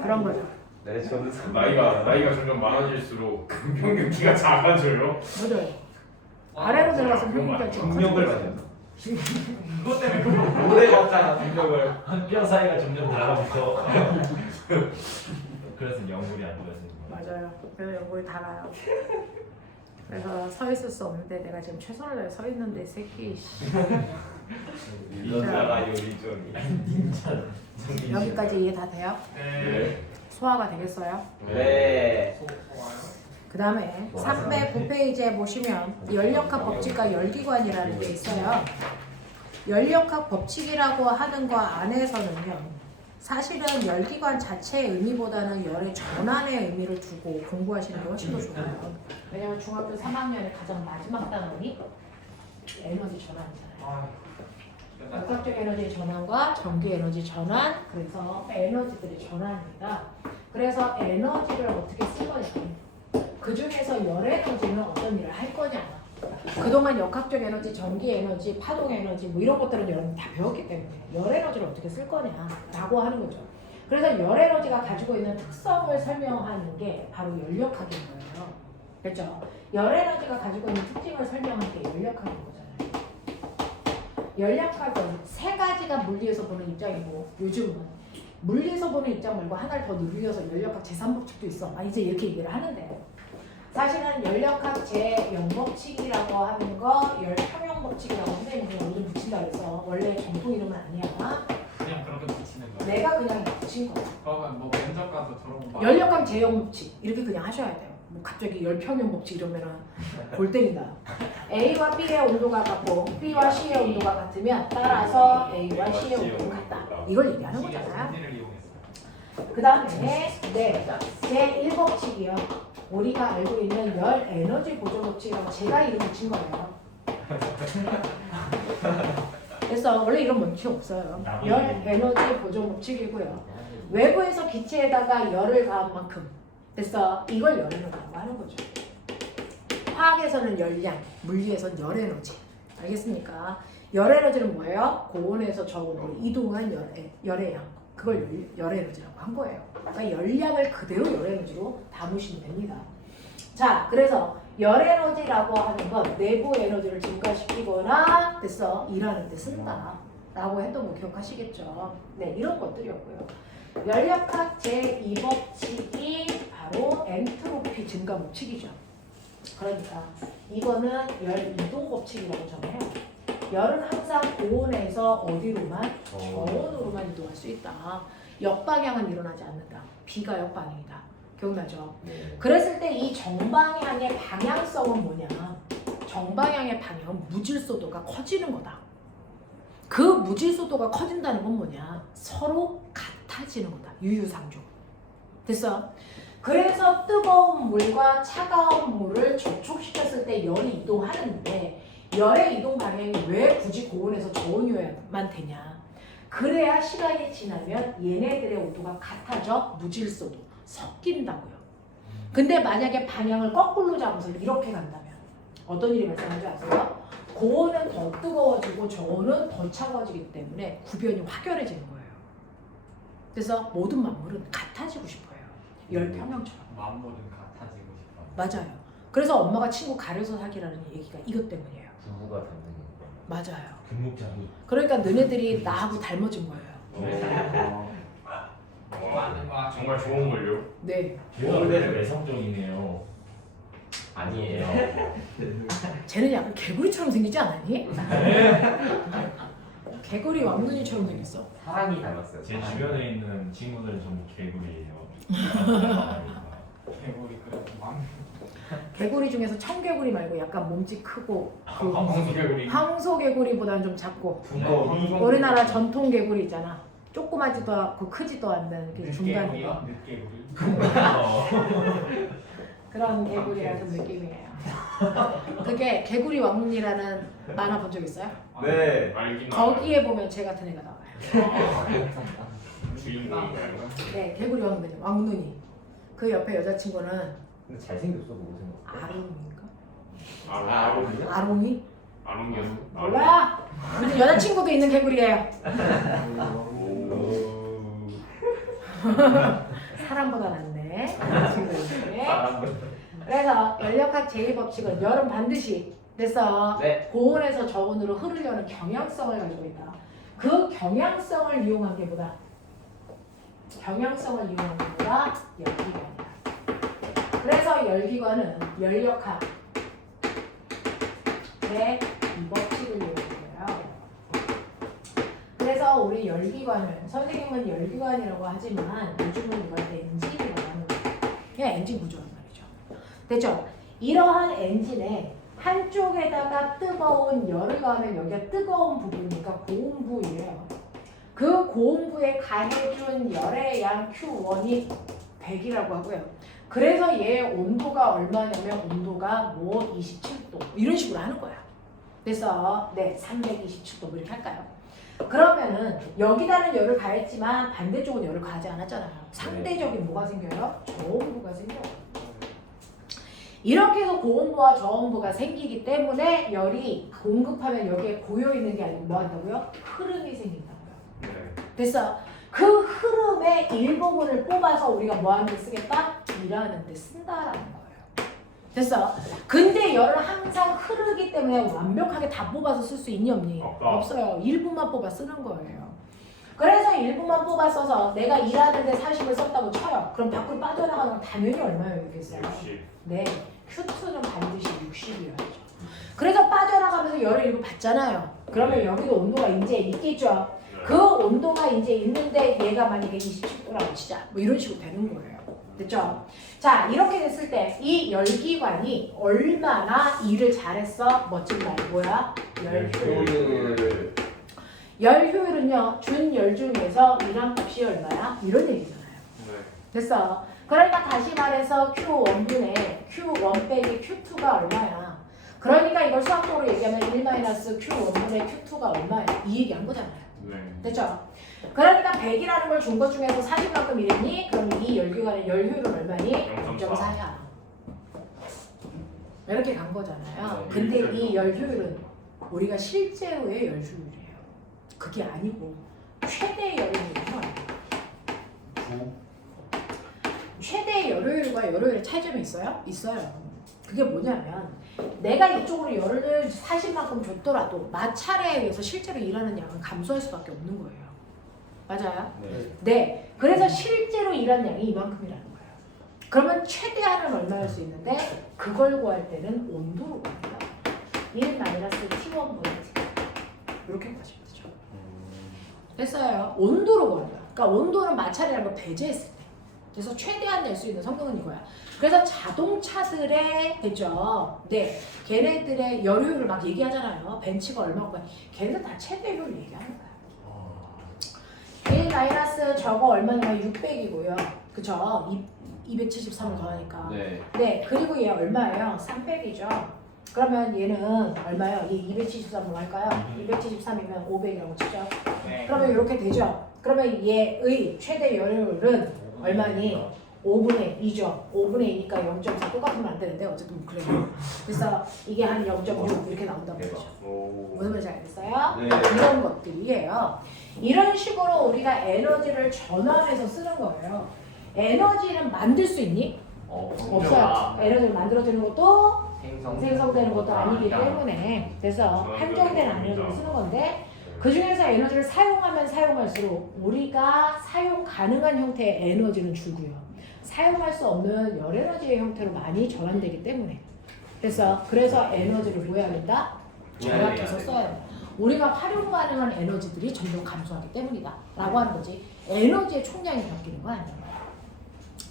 그런 거죠. 네 저는 나이가 점점 많아질수록 금평균 키가 작아져요. 맞아요. 아래로 내려가서 평균가 좀 중력을 커지고 받는. 그것 때문에 오래 봤잖아 중력을. 뼈 사이가 점점 달라붙어. 그래서 연골이 안 좋아지는 거야. 맞아요. 그래서 연골이 달아요. 그래서 서 있을 수 없는데 내가 지금 최선을 다해 서 있는데 이 새끼 닌자가 요리조리. 닌자. 여기까지 이해 다 돼요? 네. 소화가 되겠어요? 네. 좋아요. 그 다음에 309페이지에 보시면 열역학 법칙과 열기관이라는 게 있어요. 열역학 법칙이라고 하는 거 안에서는요. 사실은 열기관 자체의 의미보다는 열의 전환의 의미를 두고 공부하시는 게 훨씬 더 좋아요. 왜냐면 중학교 3학년의 가장 마지막 단원이 에너지 전환이잖아요. 역학적 에너지 전환과 전기 에너지 전환, 그래서 에너지들의 전환입니다. 그래서 에너지를 어떻게 쓸 거냐. 그 중에서 열 에너지는 어떤 일을 할 거냐. 그동안 역학적 에너지, 전기 에너지, 파동 에너지 뭐 이런 것들은 여러분 다 배웠기 때문에 열 에너지를 어떻게 쓸 거냐라고 하는 거죠. 그래서 열 에너지가 가지고 있는 특성을 설명하는 게 바로 열역학인 거예요. 그렇죠? 열 에너지가 가지고 있는 특징을 설명하는 게 열역학인 거잖아요. 열역학은 세 가지가 물리에서 보는 입장이고 요즘은 물리에서 보는 입장 말고 하나를 더 늘려서 열역학 제3법칙도 있어. 이제 이렇게 얘기를 하는데 사실은 열역학 제0법칙이라고 하는 거 열평형법칙이라고 선생님이 요즘 붙인다 그래서 원래 정통 이름은 아니야. 그냥 그렇게 붙이는 거예요. 내가 그냥 붙인 거야. 그러면 뭐 면접 가서 저런 거. 열역학 제0법칙 이렇게 그냥 하셔야 돼요. 뭐 갑자기 열평형법칙 이러면은 골 때린다. A와 B의 온도가 같고 B와 C의 온도가 같으면 따라서 A와 C의 온도가 같다. 이걸 얘기하는 거잖아요. 를 이용했어요. 그 다음에 제1법칙이요. 우리가 알고 있는 열 에너지 보존 법칙이라고 제가 이름 붙인 거예요. 그래서 원래 이런 법칙 없어요. 열 에너지 보존 법칙이고요. 외부에서 기체에다가 열을 가한 만큼 그래서 이걸 열 에너지라고 하는 거죠. 화학에서는 열량, 물리에서는 열 에너지. 알겠습니까? 열 에너지는 뭐예요? 고온에서 저온으로 이동한 열의 양. 그걸 열 에너지라고 한 거예요. 그러니까 열량을 그대로 열 에너지로 담으시면 됩니다. 자, 그래서 열 에너지라고 하는 건 내부 에너지를 증가시키거나 됐어 일하는 데 쓴다 라고 했던 거 기억하시겠죠? 네, 이런 것들이었고요. 열역학 제2법칙이 바로 엔트로피 증가 법칙이죠. 그러니까 이거는 열 이동 법칙이라고 정해요. 열은 항상 고온에서 어디로만? 저온으로만 이동할 수 있다. 역방향은 일어나지 않는다. B가 역방향이다. 기억나죠? 그랬을 때 이 정방향의 방향성은 뭐냐? 정방향의 방향은 무질소도가 커지는 거다. 그 무질소도가 커진다는 건 뭐냐? 서로 같아지는 거다. 유유상종. 됐어? 그래서 뜨거운 물과 차가운 물을 접촉시켰을 때 열이 이동하는데 열의 이동 방향이 왜 굳이 고온에서 저온이어야만 되냐? 그래야 시간이 지나면 얘네들의 온도가 같아져 무질서도 섞인다고요. 근데 만약에 방향을 거꾸로 잡아서 이렇게 간다면 어떤 일이 발생하지 아세요? 고온은 더 뜨거워지고 저온은 더 차가워지기 때문에 구변이 확연해지는 거예요. 그래서 모든 만물은 같아지고 싶어요. 열 평형처럼. 만물은 같아지고 싶어. 맞아요. 그래서 엄마가 친구 가려서 사귀라는 얘기가 이것 때문이에요. 부부가 닮는 거. 맞아요. 금목자니. 그러니까 너네들이 나하고 닮아진 거예요. 와, 정말 좋은 걸요. 네. 원래는 외성적이네요. 아니에요. 쟤는 약간 개구리처럼 생기지 않았니? 개구리 왕눈이처럼 생겼어. 사람이 닮았어요. 제 주변에 있는 친구들은 전부 개구리예요. 개구리 그래도 왕. 개구리 중에서 청개구리 말고 약간 몸집 크고 그 황소개구리. 황소개구리보다는 좀 작고 우리나라 전통 개구리 있잖아. 조그마지도 않고 크지도 않는 그 중간에 늦개구리. 그런 개구리라는 느낌이에요. 그게 개구리 왕눈이라는 만화 본 적 있어요? 네. 알긴 거기에 보면 쟤 같은 애가 나와요. 주인공인가요? 네, 개구리 왕눈이. 그 옆에 여자친구는 근데 잘생겼어 보고 생각. 아롱인가? 아롱. 아롱이? 아롱이었어? 몰라. 우리 여자친구도 있는 개구리예요. 사람보다 낫네. 여자친구 있네. 그래서 열역학 제2법칙은 열은 반드시 그래서 네. 고온에서 저온으로 흐르려는 경향성을 가지고 있다. 그 경향성을 이용한 게 뭐다? 경향성을 이용한 게 뭐다? 열기관이다. 그래서 열기관은 열역학 제2법칙을 이용한 거예요. 그래서 우리 열기관을 선생님은 열기관이라고 하지만 요즘은 이걸 엔진이라고 하는 거예요. 그냥 엔진 구조란 말이죠. 됐죠? 이러한 엔진에 한쪽에다가 뜨거운 열을 가하면 여기가 뜨거운 부분이니까 고온부예요. 그 고온부에 가해준 열의 양 Q1이 100이라고 하고요. 그래서 얘 온도가 얼마냐면 온도가 뭐 27도 이런 식으로 하는 거야. 그래서 네 327도 뭐 이렇게 할까요? 그러면은 여기다는 열을 가했지만 반대쪽은 열을 가하지 않았잖아요. 상대적인 뭐가 생겨요? 저온부가 생겨요. 이렇게 해서 고온부와 저온부가 생기기 때문에 열이 공급하면 여기에 고여있는 게 아니고 뭐 한다고요? 흐름이 생긴다고요. 네. 됐어. 그 흐름의 일부분을 뽑아서 우리가 뭐 하는 데 쓰겠다? 일하는 데 쓴다라는 거예요. 됐어. 근데 열은 항상 흐르기 때문에 완벽하게 다 뽑아서 쓸 수 있니 없니? 없다. 없어요. 일부만 뽑아 쓰는 거예요. 그래서 일부만 뽑아 써서 내가 일하는데 40을 썼다고 쳐요. 그럼 밖으로 빠져나가는 건 당연히 얼마였겠어요? 역시. 네. Q2는 반드시 60이어야죠. 그래서 빠져나가면서 열을 일부 받잖아요. 그러면 여기도 온도가 이제 있겠죠. 그 온도가 이제 있는데 얘가 만약에 27도라고 치자. 뭐 이런 식으로 되는 거예요. 됐죠? 자, 이렇게 됐을 때 이 열기관이 얼마나 일을 잘했어? 멋진 말 뭐야? 열 효율. 열 효율은요, 준 열 중에서 일한 값이 얼마야? 이런 얘기잖아요. 네. 됐어. 그러니까 다시 말해서 Q1분의 Q1 빼기 Q2가 얼마야? 그러니까 이걸 수학적으로 얘기하면 1-Q1분의 Q2가 얼마야? 이 얘기한 거잖아요. 네. 됐죠? 그러니까 100이라는 걸 준 것 중에서 40만큼 일했니? 그럼 이 열기관의 열 효율은 얼마니? 0.4야. 이렇게 간 거잖아요. 근데 이 열 효율은 우리가 실제로의 열 효율이에요. 그게 아니고 최대 열 효율이에요. 최대 열 효율과 열 효율의 차이점이 있어요? 있어요. 그게 뭐냐면 내가 이쪽으로 열을 40만큼 줬더라도 마찰에 의해서 실제로 일하는 양은 감소할 수밖에 없는 거예요. 맞아요? 네. 네. 그래서 실제로 일하는 양이 이만큼이라는 거예요. 그러면 최대한은 얼마일 수 있는데 그걸 구할 때는 온도로 구합니다. 1-T1분의 T. 이렇게 구하시면 되죠. 됐어요. 온도로 구합니다. 그러니까 온도는 마찰이라는 걸 배제했을 때. 그래서 최대한 낼 수 있는 성능은 이거야. 그래서 자동차들의 됐죠. 네, 걔네들의 열 효율을 막 얘기하잖아요. 벤츠가 얼마고 걔네들 다 최대 효율 얘기하는 거야. 1 마이너스 저거 얼마냐면 600이고요. 그쵸? 273을 더하니까. 네. 네, 그리고 얘 얼마예요? 300이죠. 그러면 얘는 얼마요? 얘 273로 할까요? 273이면 500이라고 치죠. 그러면 이렇게 되죠. 그러면 얘의 최대 열효율은 얼마니? 5분의 2죠. 5분의 2니까 0.4 똑같으면 안 되는데 어쨌든 그래요. 그래서 이게 한 0.6 이렇게 나온다고 보죠. 무슨 말인지 알겠어요? 네. 이런 것들이에요. 이런 식으로 우리가 에너지를 전환해서 쓰는 거예요. 에너지는 만들 수 있니? 없어요. 에너지를 만들어주는 것도 생성되는 것도 아니기 때문에 그래서 한정된 에너지를 쓰는 건데 그 중에서 에너지를 사용하면 사용할수록 우리가 사용 가능한 형태의 에너지는 줄고요. 사용할 수 없는 열에너지의 형태로 많이 전환되기 때문에 그래서 에너지를 뭐 해야 된다? 절약해서 써야 된다. 우리가 활용 가능한 에너지들이 점점 감소하기 때문이다 라고 하는 거지 에너지의 총량이 바뀌는 건 아니야.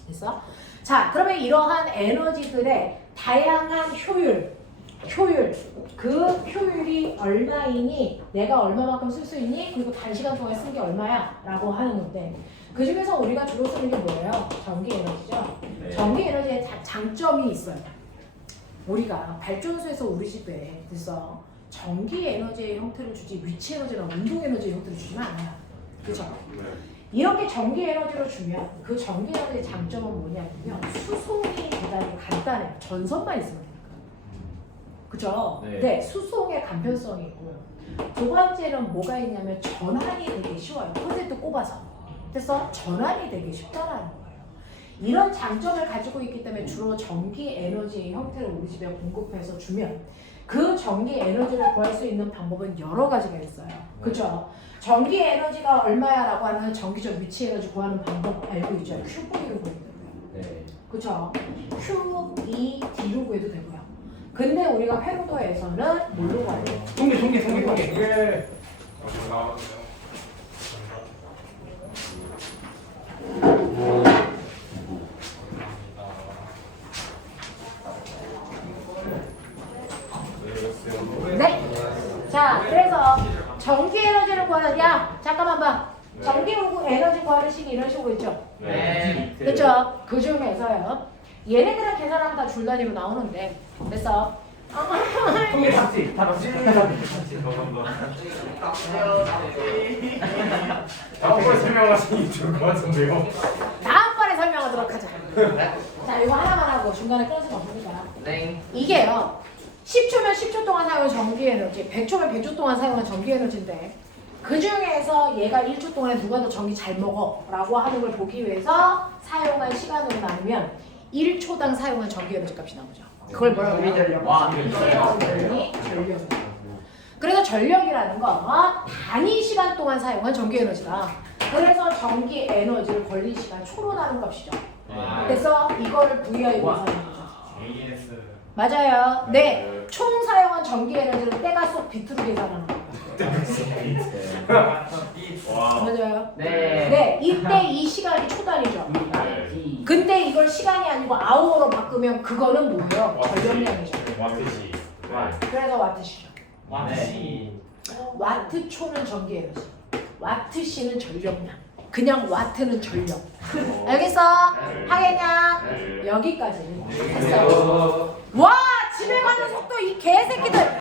그래서 자 그러면 이러한 에너지들의 다양한 효율 그 효율이 얼마이니 내가 얼마만큼 쓸 수 있니 그리고 단시간 동안 쓴 게 얼마야 라고 하는 건데 그 중에서 우리가 주로 쓰는 게 뭐예요? 전기 에너지죠. 네. 전기 에너지의 장점이 있어요. 우리가 발전소에서 우리 집에 그래서 전기 에너지의 형태를 주지 위치 에너지나 운동 에너지의 형태를 주지는 않아요. 그죠? 이렇게 전기 에너지로 주면 그 전기 에너지의 장점은 뭐냐면요. 수송이 대단히 간단해요. 전선만 있으면 되니까. 그죠? 네. 네, 수송의 간편성이 있고요. 두 번째는 뭐가 있냐면 전환이 되게 쉬워요. 콘센트 꼽아서. 그래서 전환이 되게 쉽다라는 거예요. 이런 장점을 가지고 있기 때문에 주로 전기 에너지의 형태를 우리 집에 공급해서 주면 그 전기 에너지를 구할 수 있는 방법은 여러 가지가 있어요. 그죠? 전기 에너지가 얼마야 라고 하는 전기적 위치 에너지 구하는 방법 알고 있죠? QV로 구해도 되고요. 네. 그죠? QED로 구해도 되고요. 근데 우리가 회로도에서는 뭘로 구해야 돼요? 통계. 이게 네. 자, 그래서 전기 에너지를 구하는 잠깐만 봐. 전기 에너지 구하는 식이 이런 식으로 있죠. 네. 그렇죠? 그 중에서요. 얘네들은 계산하면 다 줄 단위로 나오는데 그래서 통계 답지. 다 답지. 다음번에 설명하시니 좋을 것 같은데요. 다음번에 설명하도록 하자. 자, 이거 하나만 하고 중간에 끊을 수가 없으니까. 이게요. 10초면 10초 동안 사용한 전기 에너지, 100초면 100초 동안 사용한 전기 에너지인데 그 중에서 얘가 1초 동안에 누가 더 전기 잘 먹어 라고 하는 걸 보기 위해서 사용한 시간으로 나누면 1초당 사용한 전기 에너지 값이 나오죠. 그걸 뭐라고 해요? 전력. 그래서 전력이라는 건 단위 시간 동안 사용한 전기 에너지다. 그래서 전기 에너지를 걸린 시간 초로 나눈 값이죠. 그래서 이거를 VI로 하는 거죠. AS 맞아요. 네. 총 사용한 전기 에너지를 때가 쏙 비트로 계산하는 거예요. 와. 맞아요. 네. 네. 이때 이 시간이 초단위죠. 근데 이걸 시간이 아니고 아워로 바꾸면 그거는 뭐예요? 전력량이죠. 와트시. 그래서 와트시죠. 네. 와트초는 전기 에너지. 와트시는 전력량. 그냥 와트는 전력. 알겠어? 하겠냐? 네. 여기까지. 됐어. 와, 집에 가는 속도 이 개새끼들.